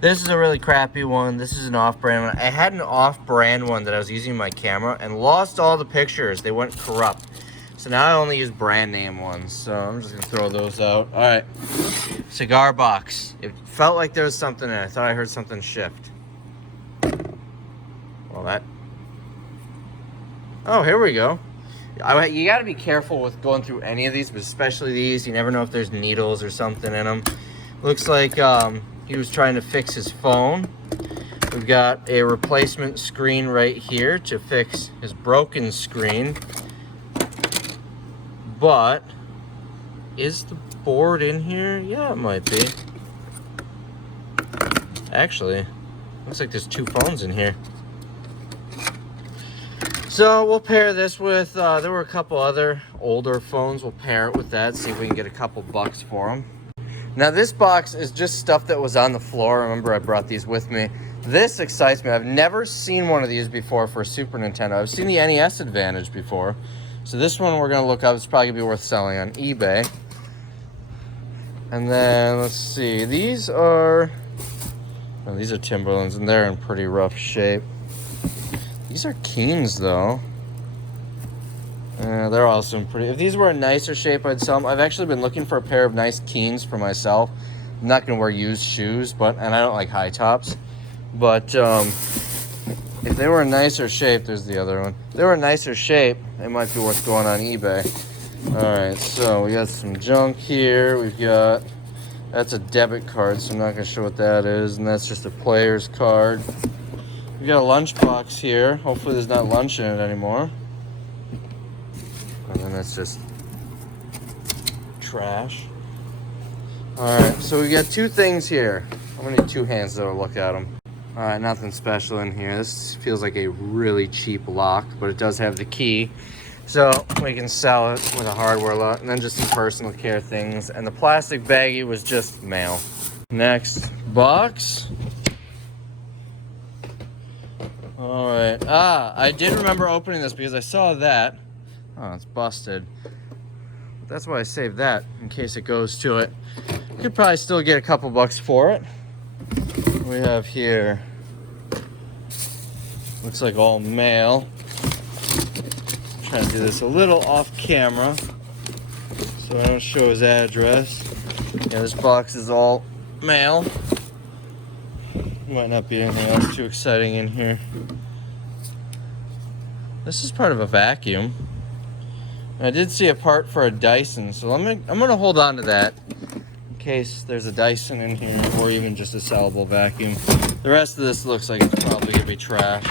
This is a really crappy one. This is an off-brand one. I had an off-brand one that I was using in my camera and lost all the pictures. They went corrupt. So now I only use brand name ones. So I'm just gonna throw those out. All right, cigar box. It felt like there was something in it. I thought I heard something shift. Well, that. Oh, here we go. You gotta be careful with going through any of these, but especially these. You never know if there's needles or something in them. Looks like he was trying to fix his phone. We've got a replacement screen right here to fix his broken screen. But is the board in here? Yeah, it might be. Actually, looks like there's 2 phones in here. So we'll pair this with, there were a couple other older phones. We'll pair it with that, see if we can get a couple bucks for them. Now this box is just stuff that was on the floor. Remember, I brought these with me. This excites me. I've never seen one of these before for a Super Nintendo. I've seen the NES Advantage before. So this one we're gonna look up. It's probably gonna be worth selling on eBay. And then let's see. These are Timberlands, and they're in pretty rough shape. These are Keens though. They're also pretty. If these were in nicer shape, I'd sell them. I've actually been looking for a pair of nice Keens for myself. I'm not gonna wear used shoes, and I don't like high tops. But if they were in nicer shape, there's the other one. If they were in nicer shape, they might be worth going on eBay. All right, so we got some junk here. We've got, that's a debit card, so I'm not gonna show what that is, and that's just a player's card. We got a lunchbox here. Hopefully there's not lunch in it anymore. And then that's just trash. Alright, so we got 2 things here. I'm gonna need 2 hands though to look at them. Alright, nothing special in here. This feels like a really cheap lock, but it does have the key. So we can sell it with a hardware lock. And then just some personal care things. And the plastic baggie was just mail. Next box. Alright, I did remember opening this because I saw that. Oh, it's busted. That's why I saved that, in case it goes to it. Could probably still get a couple bucks for it. We have here, looks like all mail. I'm trying to do this a little off camera so I don't show his address. Yeah, this box is all mail. Might not be anything else too exciting in here. This is part of a vacuum. I did see a part for a Dyson, so I'm gonna hold on to that in case there's a Dyson in here, or even just a sellable vacuum. The rest of this looks like it's probably gonna be trash.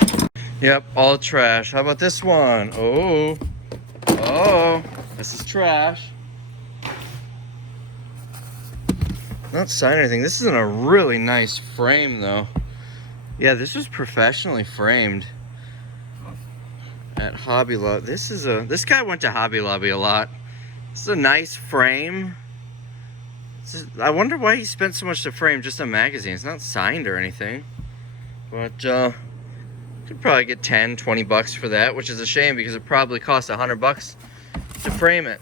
Yep, all trash. How about this one? Oh, this is trash. Not signed or anything. This is in a really nice frame, though. Yeah, this was professionally framed at Hobby Lobby. This guy went to Hobby Lobby a lot. This is a nice frame. I wonder why he spent so much to frame just a magazine. It's not signed or anything. But could probably get 10, 20 bucks for that, which is a shame because it probably cost 100 bucks to frame it.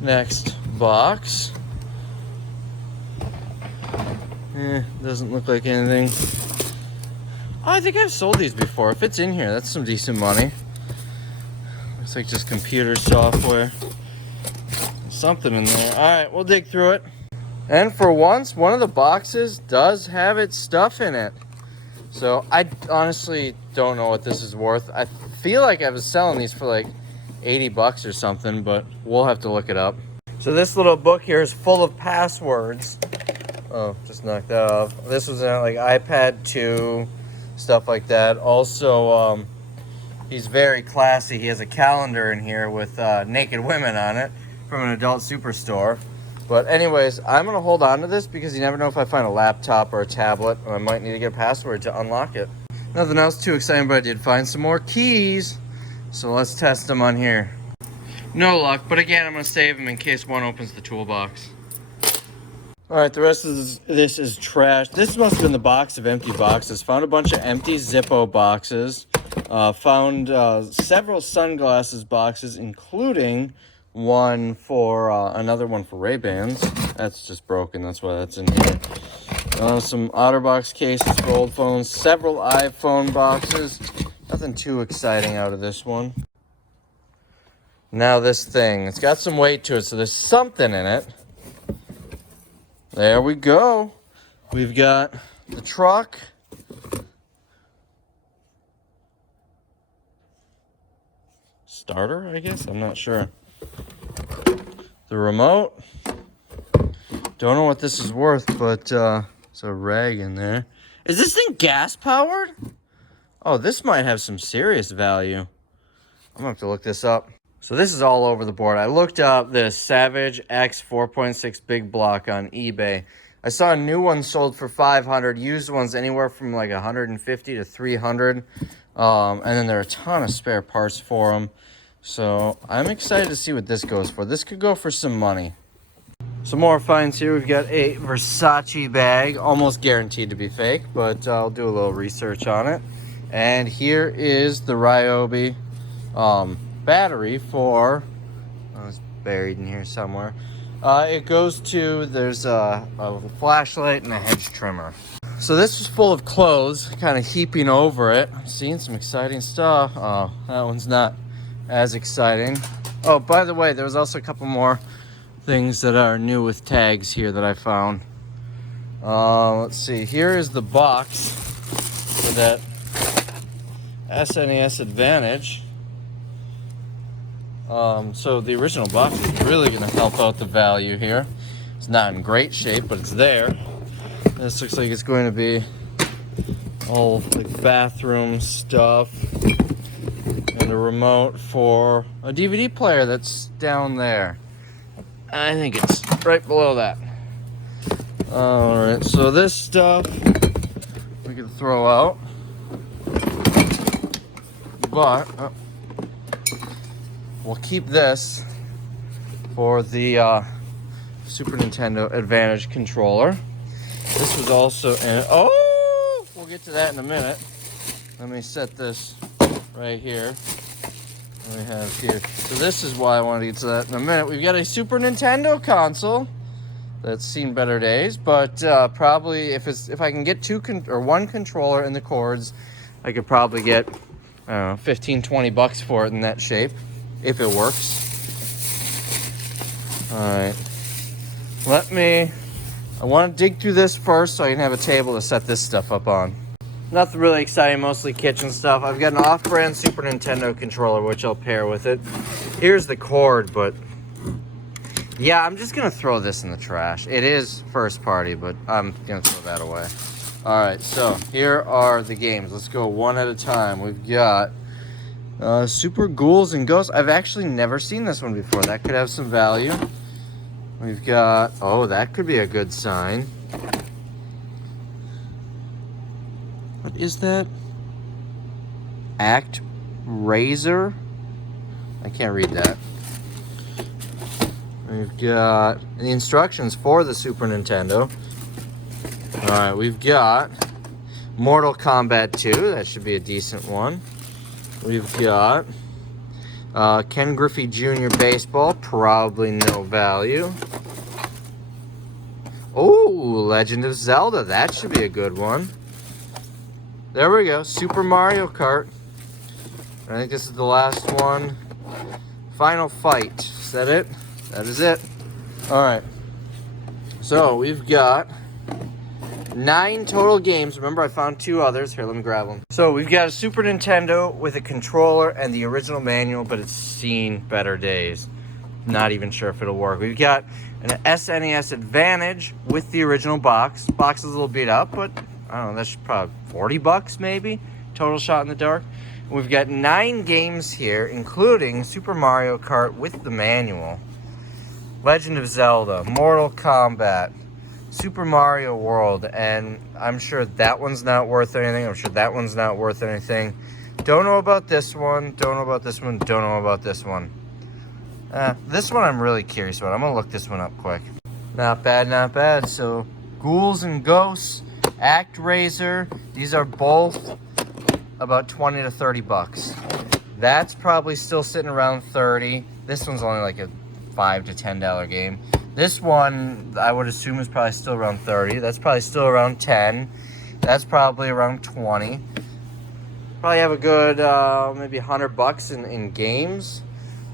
Next box. Doesn't look like anything. Oh, I think I've sold these before. If it's in here, that's some decent money. Looks like just computer software. Something in there. Alright, we'll dig through it. And for once, one of the boxes does have its stuff in it. So I honestly don't know what this is worth. I feel like I was selling these for like 80 bucks or something, but we'll have to look it up. So this little book here is full of passwords. Oh, just knocked that off. This was in like iPad 2, stuff like that. Also, he's very classy. He has a calendar in here with naked women on it from an adult superstore. But anyways, I'm going to hold on to this because you never know if I find a laptop or a tablet, and I might need to get a password to unlock it. Nothing else too exciting, but I did find some more keys. So let's test them on here. No luck, but again, I'm going to save them in case one opens the toolbox. Alright, the rest of this is trash. This must have been the box of empty boxes. Found a bunch of empty Zippo boxes. Found several sunglasses boxes, including one for another one for Ray-Bans. That's just broken, that's why that's in here. Some OtterBox cases for old phones. Several iPhone boxes. Nothing too exciting out of this one. Now this thing. It's got some weight to it, so there's something in it. There we go. We've got the truck. Starter, I guess? I'm not sure. The remote. Don't know what this is worth, but there's a rag in there. Is this thing gas powered? Oh, this might have some serious value. I'm gonna have to look this up. So this is all over the board. I looked up this Savage X 4.6 big block on eBay. I saw a new one sold for $500. Used ones anywhere from like $150 to $300. And then there are a ton of spare parts for them. So I'm excited to see what this goes for. This could go for some money. Some more finds here. We've got a Versace bag, almost guaranteed to be fake, but I'll do a little research on it. And here is the Ryobi battery for, oh, it's buried in here somewhere. It goes to, there's a flashlight and a hedge trimmer. So this was full of clothes, kind of heaping over it. I'm seeing some exciting stuff. Oh, that one's not as exciting. Oh, by the way, there was also a couple more things that are new with tags here that I found. Let's see, here is the box for that SNES Advantage. So the original box is really going to help out the value here. It's not in great shape, but it's there. This looks like it's going to be all like bathroom stuff. And a remote for a DVD player that's down there. I think it's right below that. Alright, so this stuff we can throw out. But we'll keep this for the Super Nintendo Advantage controller. This was also in, oh, we'll get to that in a minute. Let me set this right here. What we have here. So this is why I wanted to get to that in a minute. We've got a Super Nintendo console that's seen better days, but probably if I can get one controller and the cords, I could probably get, I don't know, 15, 20 bucks for it in that shape, if it works. Alright. I want to dig through this first so I can have a table to set this stuff up on. Nothing really exciting, mostly kitchen stuff. I've got an off-brand Super Nintendo controller, which I'll pair with it. Here's the cord, but yeah, I'm just gonna throw this in the trash. It is first party, but I'm gonna throw that away. All right, so here are the games. Let's go one at a time. We've got Super Ghouls and Ghosts. I've actually never seen this one before. That could have some value. We've got, oh, that could be a good sign. What is that? Act Razor? I can't read that. We've got the instructions for the Super Nintendo. Alright, we've got Mortal Kombat 2. That should be a decent one. We've got Ken Griffey Jr. Baseball. Probably no value. Oh, Legend of Zelda. That should be a good one. There we go. Super Mario Kart. I think this is the last one. Final Fight. Is that it? That is it. Alright. So, we've got 9 total games. Remember, I found 2 others. Here, let me grab them. So, we've got a Super Nintendo with a controller and the original manual, but it's seen better days. Not even sure if it'll work. We've got an SNES Advantage with the original box. Box is a little beat up, but I don't know, that's probably $40 maybe. Total shot in the dark. We've got 9 games here, including Super Mario Kart with the manual, Legend of Zelda, Mortal Kombat, Super Mario World, and I'm sure that one's not worth anything. I'm sure that one's not worth anything. Don't know about this one. Don't know about this one. Don't know about this one. This one I'm really curious about. I'm going to look this one up quick. Not bad, not bad. So, Ghouls and Ghosts, Act Razor. These are both about 20 to 30 bucks. That's probably still sitting around 30. This one's only like a $5 to $10 game. This one, I would assume, is probably still around 30. That's probably still around 10. That's probably around 20. Probably have a good maybe $100 in games.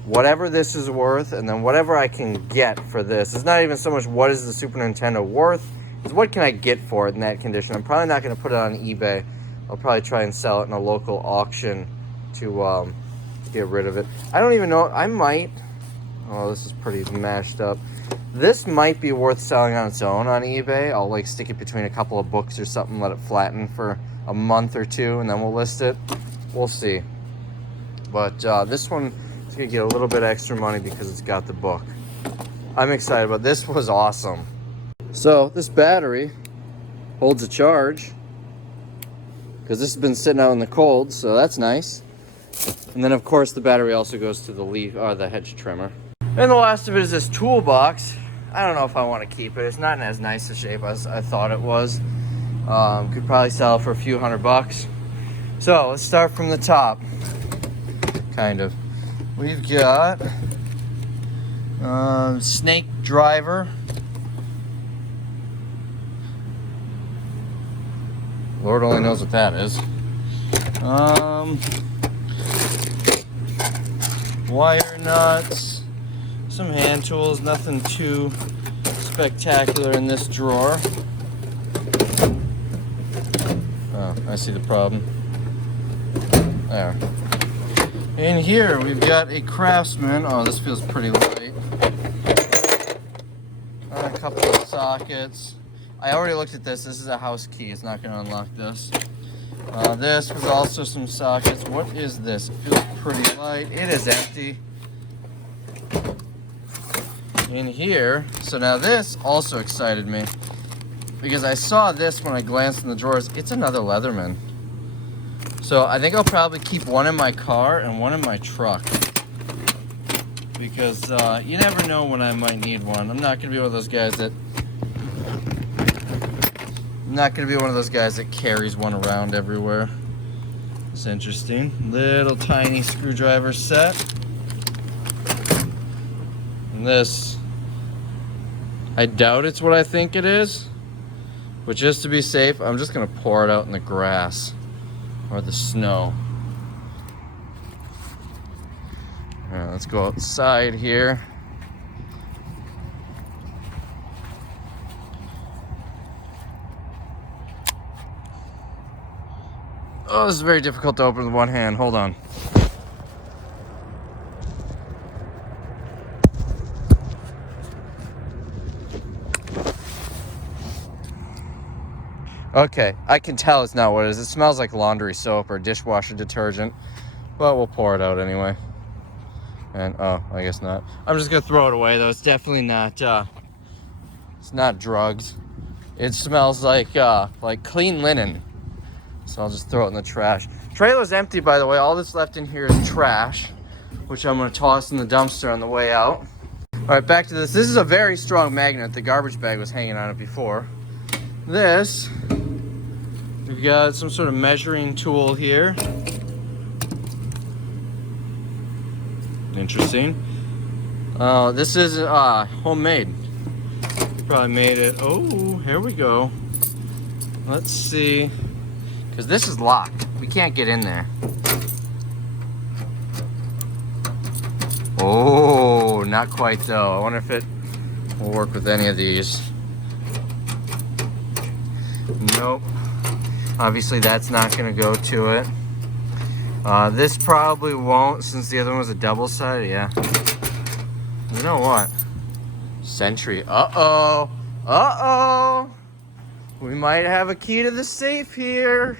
Whatever this is worth, and then whatever I can get for this. It's not even so much what is the Super Nintendo worth, it's what can I get for it in that condition. I'm probably not going to put it on eBay. I'll probably try and sell it in a local auction to get rid of it. I don't even know. I might. Oh, this is pretty mashed up. This might be worth selling on its own on eBay. I'll like stick it between a couple of books or something, let it flatten for a month or 2, and then we'll list it. We'll see. But this one is going to get a little bit extra money because it's got the book. I'm excited about this. Was awesome. So this battery holds a charge because this has been sitting out in the cold, so that's nice. And then of course the battery also goes to the leaf or the hedge trimmer. And the last of it is this toolbox. I don't know if I want to keep it. It's not in as nice a shape as I thought it was. Could probably sell it for a few $100. So let's start from the top. Kind of. We've got snake driver. Lord only knows what that is. Wire nuts, some hand tools, nothing too spectacular in this drawer. Oh, I see the problem. There. In here, we've got a Craftsman. Oh, this feels pretty light. A couple of sockets. I already looked at this. This is a house key. It's not going to unlock this. This was also some sockets. What is this? It feels pretty light. It is empty. In here, so now this also excited me because I saw this when I glanced in the drawers. It's another Leatherman. So I think I'll probably keep one in my car and one in my truck because you never know when I might need one. I'm not going to be one of those guys that carries one around everywhere. It's interesting. Little tiny screwdriver set. And this, I doubt it's what I think it is, but just to be safe, I'm just gonna pour it out in the grass or the snow. All right, let's go outside here. Oh, this is very difficult to open with one hand. Hold on. Okay, I can tell it's not what it is. It smells like laundry soap or dishwasher detergent, but we'll pour it out anyway. And oh, I guess not. I'm just gonna throw it away though. It's definitely not. It's not drugs. It smells like clean linen. So I'll just throw it in the trash. Trailer's empty, by the way. All that's left in here is trash, which I'm gonna toss in the dumpster on the way out. All right, back to this. This is a very strong magnet. The garbage bag was hanging on it before. This, we've got some sort of measuring tool here. Interesting. This is homemade. You probably made it. Oh, here we go. Let's see. Because this is locked. We can't get in there. Oh, not quite though. I wonder if it will work with any of these. Nope. Obviously that's not going to go to it. This probably won't, since the other one was a double-sided. Yeah. You know what? Sentry. Uh-oh. Uh-oh. We might have a key to the safe here.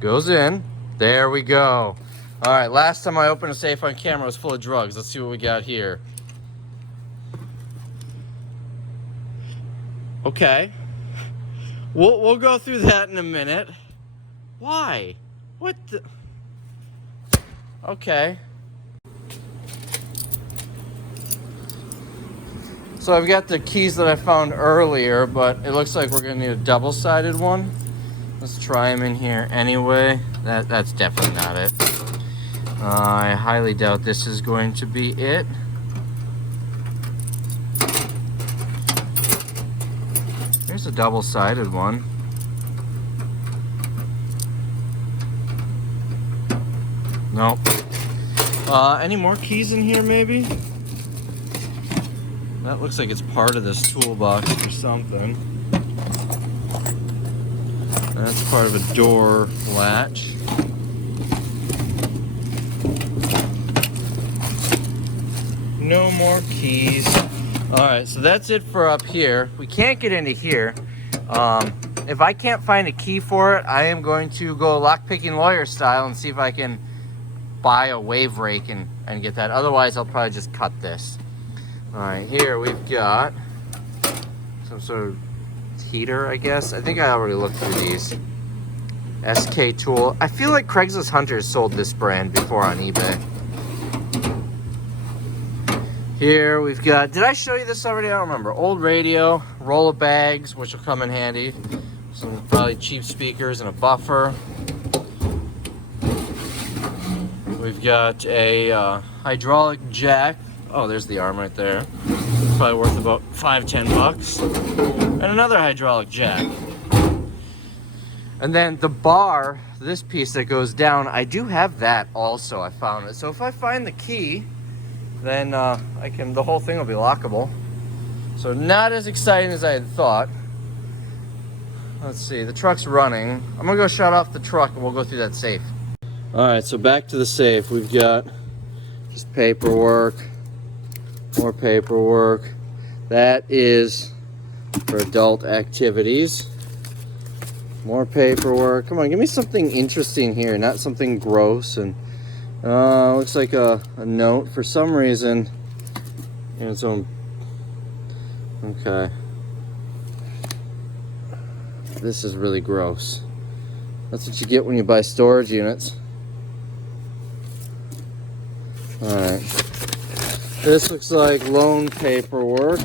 Goes in. There we go. All right, last time I opened a safe on camera, it was full of drugs. Let's see what we got here. Okay. We'll go through that in a minute. Why? What the? Okay. So I've got the keys that I found earlier, but it looks like we're gonna need a double-sided one. Let's try them in here anyway. That's definitely not it. I highly doubt this is going to be it. Here's a double-sided one. Nope. Any more keys in here maybe? That looks like it's part of this toolbox or something. That's part of a door latch. No more keys. Alright, so that's it for up here. We can't get into here. If I can't find a key for it, I am going to go lockpicking lawyer style and see if I can buy a wave rake and get that. Otherwise, I'll probably just cut this. Alright, here we've got some sort of heater, I guess. I think I already looked through these. SK Tool. I feel like Craigslist Hunters sold this brand before on eBay. Here we've got, did I show you this already? I don't remember. Old radio, roll of bags, which will come in handy. Some probably cheap speakers and a buffer. We've got a hydraulic jack. Oh, there's the arm right there. Probably worth about $5-10 bucks. And another hydraulic jack. And then the bar, this piece that goes down, I do have that also. I found it. So if I find the key, then the whole thing will be lockable. So not as exciting as I had thought. Let's see, the truck's running. I'm gonna go shut off the truck and we'll go through that safe. All right, so back to the safe. We've got just paperwork, more paperwork. That is for adult activities. More paperwork. Come on, give me something interesting here, not something gross. And looks like a note for some reason. And its own. Okay. This is really gross. That's what you get when you buy storage units. Alright. This looks like loan paperwork.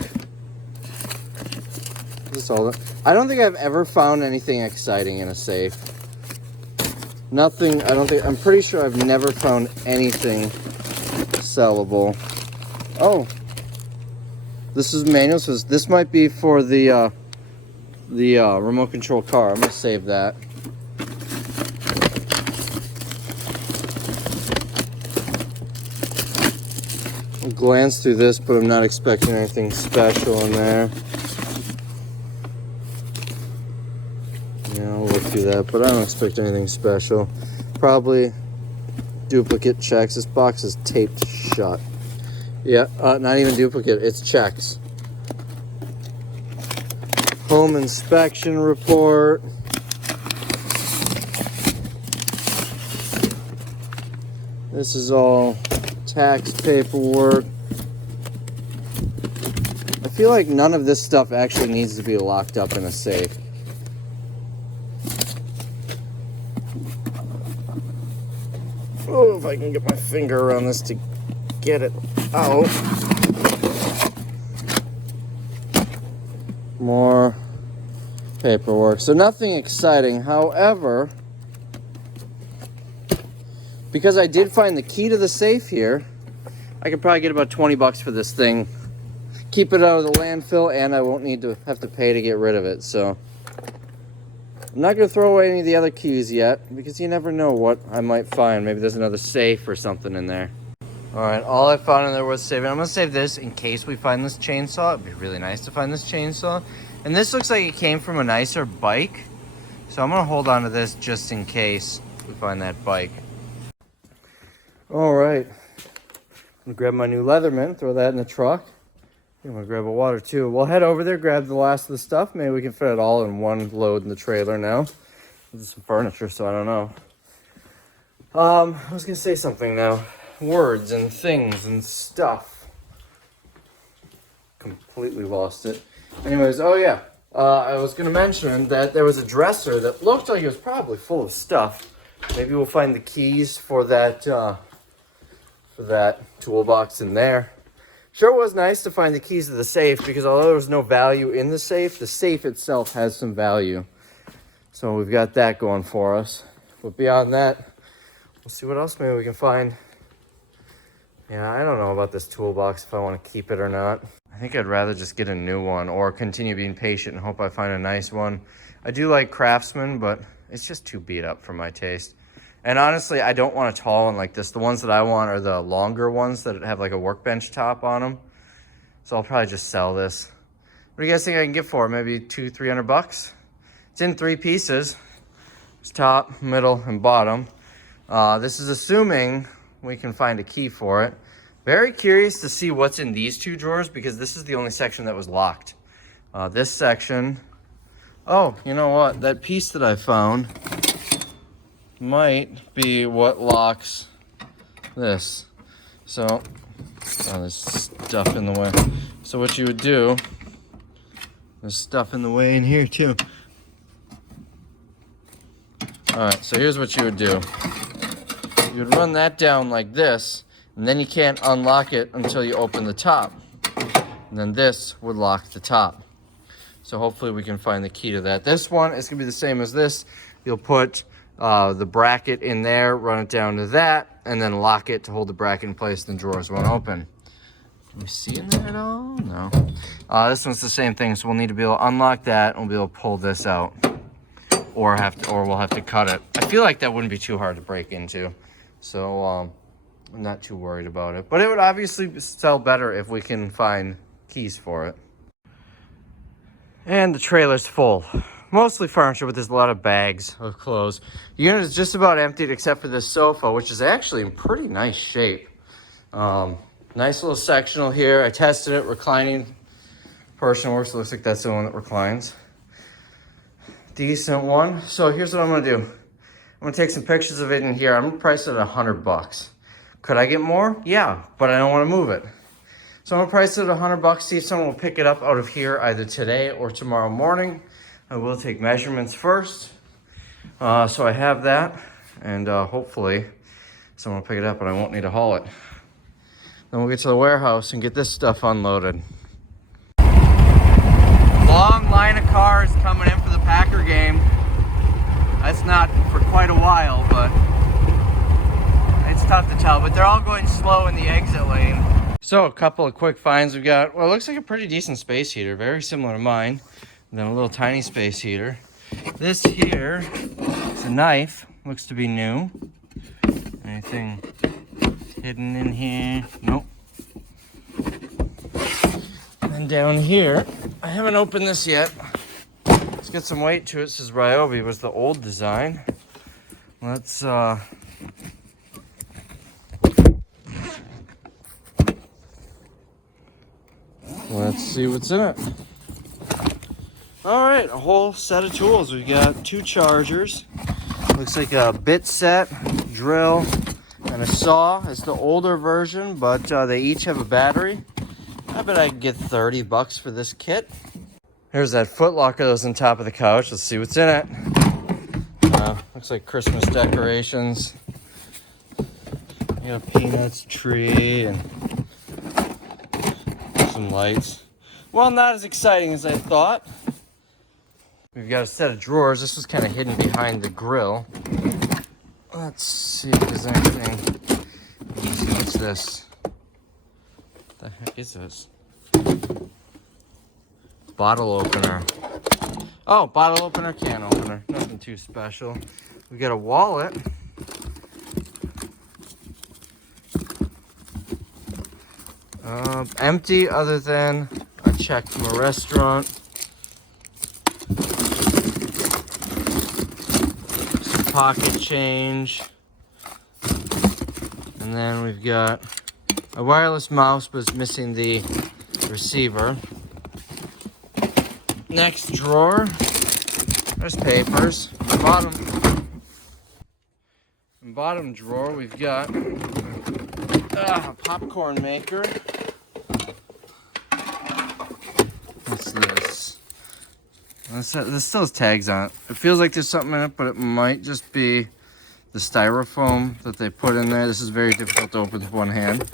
This all. I don't think I've ever found anything exciting in a safe. Nothing, I'm pretty sure I've never found anything sellable. Oh. This is manual, so this might be for the remote control car. I'm gonna save that. I'll glance through this, but I'm not expecting anything special in there. see that, but I don't expect anything special. Probably duplicate checks. This box is taped shut. Yeah, not even duplicate, it's checks. Home inspection report. This is all tax paperwork. I feel like none of this stuff actually needs to be locked up in a safe. Oh, if I can get my finger around this to get it out. More paperwork. So nothing exciting. However, because I did find the key to the safe here, I could probably get about 20 bucks for this thing. Keep it out of the landfill, and I won't need to have to pay to get rid of it. So I'm not going to throw away any of the other keys yet, because you never know what I might find. Maybe there's another safe or something in there. All right, all I found in there was saving. I'm going to save this in case we find this chainsaw. It'd be really nice to find this chainsaw. And this looks like it came from a nicer bike. So I'm going to hold on to this just in case we find that bike. All right. I'm going to grab my new Leatherman, throw that in the truck. I'm going to grab a water too. We'll head over there, grab the last of the stuff. Maybe we can fit it all in one load in the trailer now. This is some furniture, so I don't know. I was going to say something now. Words and things and stuff. Completely lost it. Anyways, oh yeah. I was going to mention that there was a dresser that looked like it was probably full of stuff. Maybe we'll find the keys for that toolbox in there. Sure was nice to find the keys to the safe, because although there was no value in the safe itself has some value. So we've got that going for us. But beyond that, we'll see what else maybe we can find. Yeah, I don't know about this toolbox, if I want to keep it or not. I think I'd rather just get a new one or continue being patient and hope I find a nice one. I do like Craftsman, but it's just too beat up for my taste. And honestly, I don't want a tall one like this. The ones that I want are the longer ones that have like a workbench top on them. So I'll probably just sell this. What do you guys think I can get for it? Maybe $200-300 bucks? It's in 3 pieces. It's top, middle, and bottom. This is assuming we can find a key for it. Very curious to see what's in these 2 drawers, because this is the only section that was locked. This section. Oh, you know what? That piece that I found might be what locks this. So, there's stuff in the way. So what you would do, there's stuff in the way in here too. All right, so here's what you would do. You would run that down like this, and then you can't unlock it until you open the top. And then this would lock the top. So hopefully we can find the key to that. This one is gonna be the same as this. You'll put the bracket in there, run it down to that, and then lock it to hold the bracket in place, and the drawers won't open. Can you see in there at all? No. This one's the same thing, so we'll need to be able to unlock that, and we'll be able to pull this out. Or we'll have to cut it. I feel like that wouldn't be too hard to break into. So I'm not too worried about it. But it would obviously sell better if we can find keys for it. And the trailer's full. Mostly furniture, but there's a lot of bags of clothes. The unit is just about emptied except for this sofa, which is actually in pretty nice shape. Nice little sectional here. I tested it, reclining portion works. Looks like that's the one that reclines. Decent one. So here's what I'm gonna do. I'm gonna take some pictures of it in here. I'm gonna price it at $100. Could I get more? Yeah, but I don't wanna move it. So I'm gonna price it at $100, see if someone will pick it up out of here either today or tomorrow morning. I will take measurements first. So I have that, and hopefully someone will pick it up and I won't need to haul it. Then we'll get to the warehouse and get this stuff unloaded. Long line of cars coming in for the Packer game. That's not for quite a while, but it's tough to tell. But they're all going slow in the exit lane. So a couple of quick finds. We've got, well, it looks like a pretty decent space heater, very similar to mine. And then a little tiny space heater. This here is a knife, looks to be new. Anything hidden in here? Nope. And then down here, I haven't opened this yet. It's got some weight to it. It says Ryobi was the old design. Let's see what's in it. All right, a whole set of tools. We've got 2 chargers. Looks like a bit set, drill, and a saw. It's the older version, but they each have a battery. I bet I could get $30 for this kit. Here's that foot locker that was on top of the couch. Let's see what's in it. Looks like Christmas decorations. You got a peanuts tree and some lights. Well, not as exciting as I thought. We've got a set of drawers. This was kind of hidden behind the grill. Let's see if there's anything. Let's see, what's this? What the heck is this? Bottle opener. Oh, bottle opener, can opener. Nothing too special. We got a wallet. Empty other than a check from a restaurant. Some pocket change. And then we've got a wireless mouse, but it's missing the receiver. Next drawer, there's papers. Bottom drawer, we've got a popcorn maker. What's this? This still has tags on it. It feels like there's something in it, but it might just be the styrofoam that they put in there. This is very difficult to open with one hand.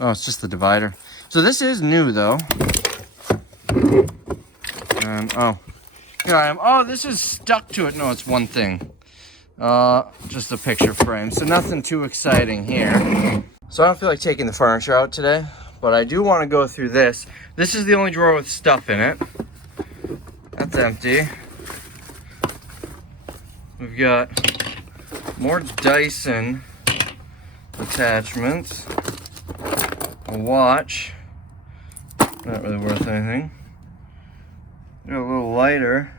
Oh, it's just the divider. So this is new though. And oh, here I am. Oh, this is stuck to it. No, it's one thing. Just a picture frame. So nothing too exciting here. So I don't feel like taking the furniture out today, but I do want to go through this. This is the only drawer with stuff in it. That's empty. We've got more Dyson attachments. A watch. Not really worth anything. Got a little lighter.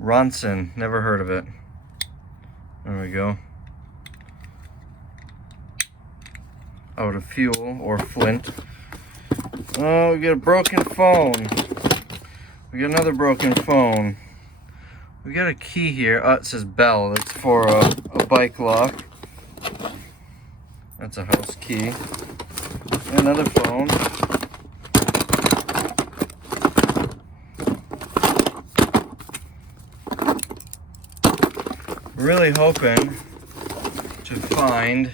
Ronson. Never heard of it. There we go. Out of fuel or flint. Oh, we got a broken phone. We got another broken phone. We got a key here. Oh, it says Bell. It's for a bike lock. That's a house key. And another phone. Really hoping to find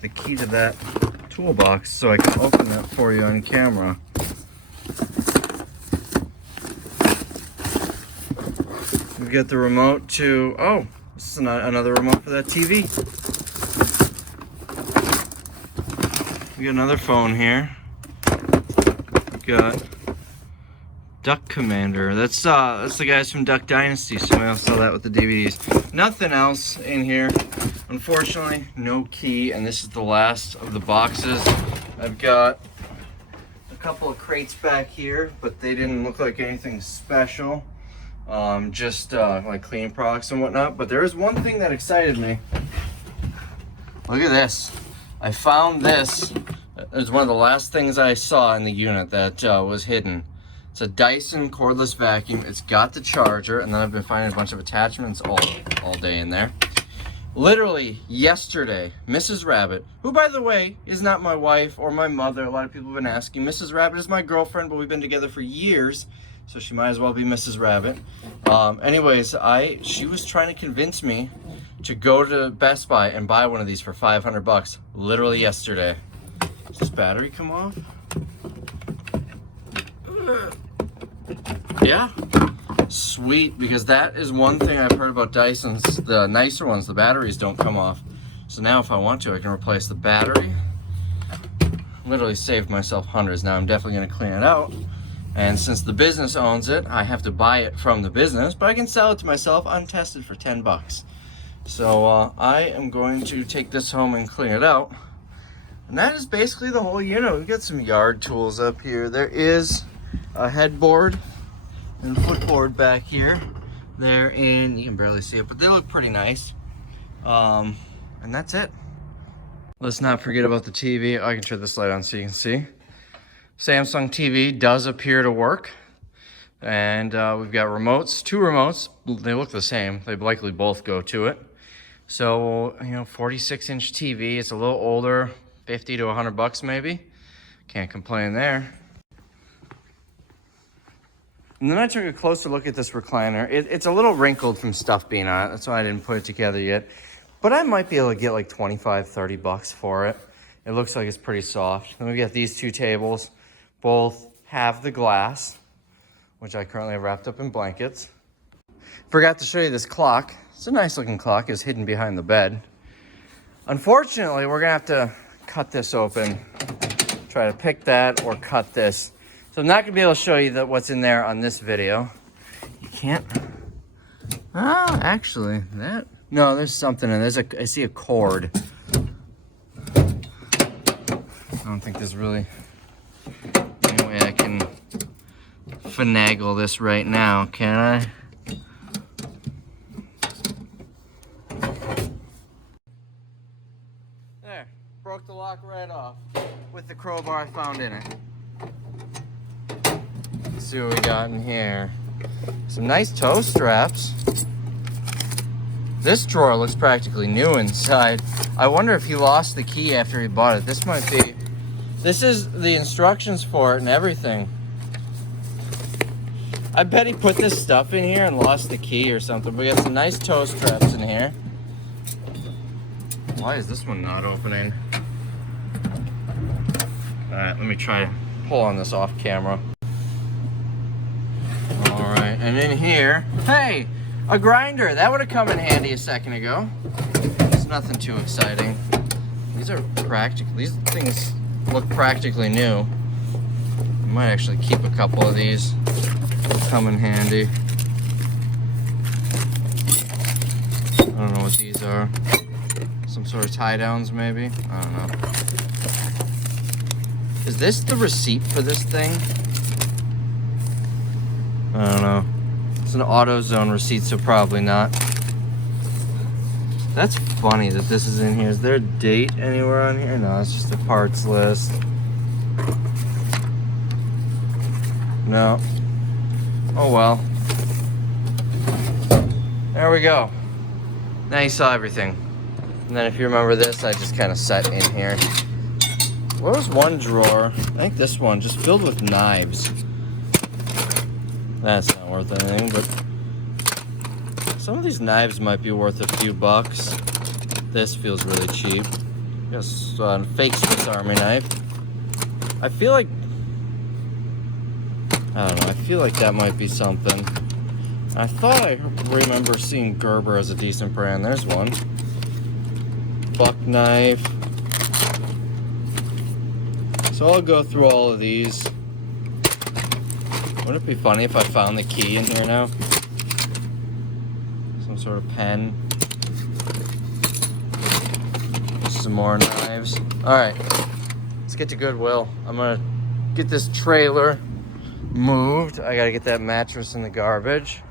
the key to that toolbox so I can open that for you on camera. We've got the remote to, oh, this is another remote for that TV. We got another phone here. We've got Duck Commander. That's the guys from Duck Dynasty, so I'll sell that with the DVDs. Nothing else in here. Unfortunately, no key, and this is the last of the boxes. I've got a couple of crates back here, but they didn't look like anything special. Just like cleaning products and whatnot. But there is one thing that excited me. Look at this. I found this. It was one of the last things I saw in the unit that was hidden. It's a Dyson cordless vacuum. It's got the charger, and then I've been finding a bunch of attachments all day in there. Literally yesterday, Mrs. Rabbit, who by the way is not my wife or my mother, a lot of people have been asking. Mrs. Rabbit is my girlfriend, but we've been together for years, so she might as well be Mrs. Rabbit. Anyways, she was trying to convince me to go to Best Buy and buy one of these for $500 literally yesterday. Does this battery come off? Yeah, sweet, because that is one thing I've heard about Dysons. The nicer ones, the batteries don't come off. So now if I want to, I can replace the battery. Literally saved myself hundreds. Now I'm definitely going to clean it out. And since the business owns it, I have to buy it from the business, but I can sell it to myself untested for $10. So I am going to take this home and clean it out. And that is basically the whole unit. We've got some yard tools up here. There is a headboard and footboard back here. There, and you can barely see it, but they look pretty nice. And that's it. Let's not forget about the TV. I can turn this light on so you can see. Samsung TV does appear to work. And we've got remotes, 2 remotes. They look the same. They likely both go to it. So, 46-inch TV. It's a little older, 50 to 100 bucks maybe. Can't complain there. And then I took a closer look at this recliner. It's a little wrinkled from stuff being on it. That's why I didn't put it together yet. But I might be able to get like 25, 30 bucks for it. It looks like it's pretty soft. Then we got these 2 tables. Both have the glass, which I currently have wrapped up in blankets. Forgot to show you this clock. It's a nice looking clock. It's hidden behind the bed. Unfortunately, we're gonna have to cut this open. Try to pick that or cut this. So I'm not gonna be able to show you what's in there on this video. You can't. Oh, actually, no, there's something in there. I see a cord. I don't think there's really any way I can finagle this right now, can I? There, broke the lock right off with the crowbar I found in it. Let's see what we got in here. Some nice toe straps. This drawer looks practically new inside. I wonder if he lost the key after he bought it. This is the instructions for it and everything. I bet he put this stuff in here and lost the key or something. We got some nice toe straps in here. Why is this one not opening? All right, let me try to pull on this off camera. All right, and in here, hey, a grinder. That would have come in handy a second ago. It's nothing too exciting. These things look practically new. I might actually keep a couple of these. They'll come in handy. I don't know what these are. Some sort of tie downs maybe? I don't know. Is this the receipt for this thing? I don't know. It's an AutoZone receipt, so probably not. That's funny that this is in here. Is there a date anywhere on here? No, it's just a parts list. No. Oh well. There we go. Now you saw everything. And then if you remember this, I just kind of set in here. Where was one drawer? I think this one, just filled with knives. That's not worth anything, but some of these knives might be worth a few bucks. This feels really cheap. Just a fake Swiss Army knife. I feel like that might be something. I thought I remember seeing Gerber as a decent brand. There's one. Buck knife. So I'll go through all of these. Wouldn't it be funny if I found the key in here now? Some sort of pen. Some more knives. Alright, let's get to Goodwill. I'm gonna get this trailer moved. I gotta get that mattress in the garbage.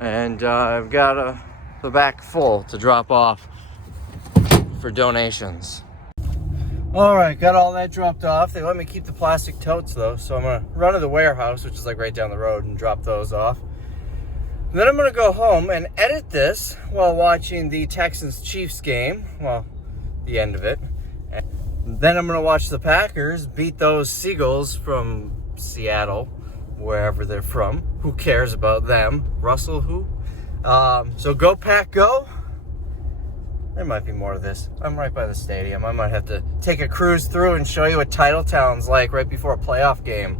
And I've got the back full to drop off for donations. Alright, got all that dropped off. They let me keep the plastic totes though, so I'm gonna run to the warehouse, which is like right down the road, and drop those off. And then I'm gonna go home and edit this while watching the Texans-Chiefs game. Well, the end of it. And then I'm gonna watch the Packers beat those Seagulls from Seattle, wherever they're from. Who cares about them? Russell who? So go Pack go. There might be more of this. I'm right by the stadium. I might have to take a cruise through and show you what Titletown's like right before a playoff game.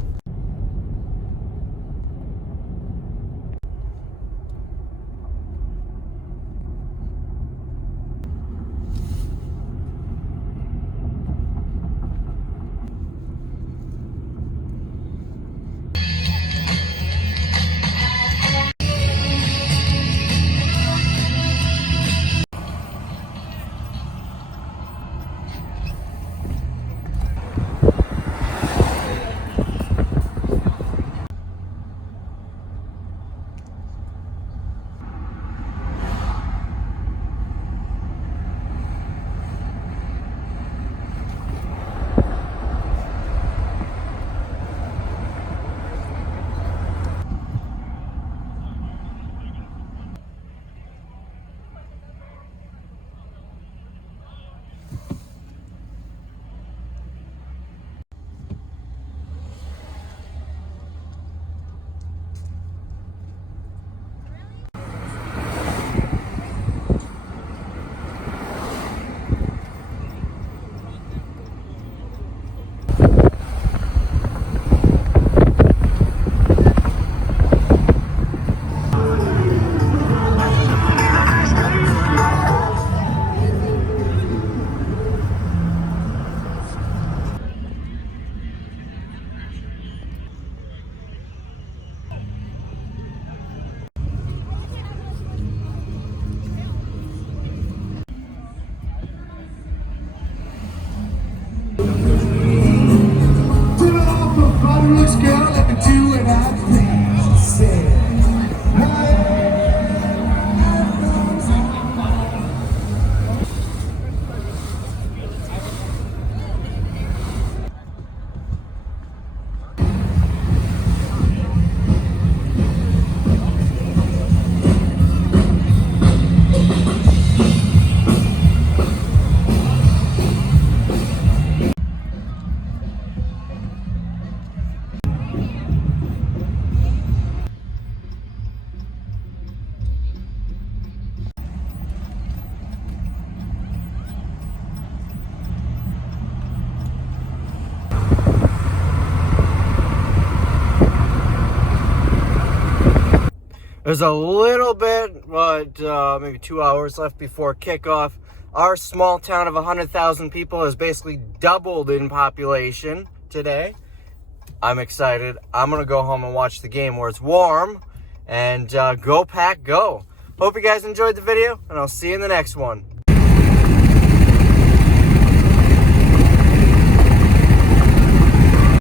There's a little bit, but maybe 2 hours left before kickoff. Our small town of 100,000 people has basically doubled in population today. I'm excited. I'm going to go home and watch the game where it's warm. And go Pack Go. Hope you guys enjoyed the video, and I'll see you in the next one.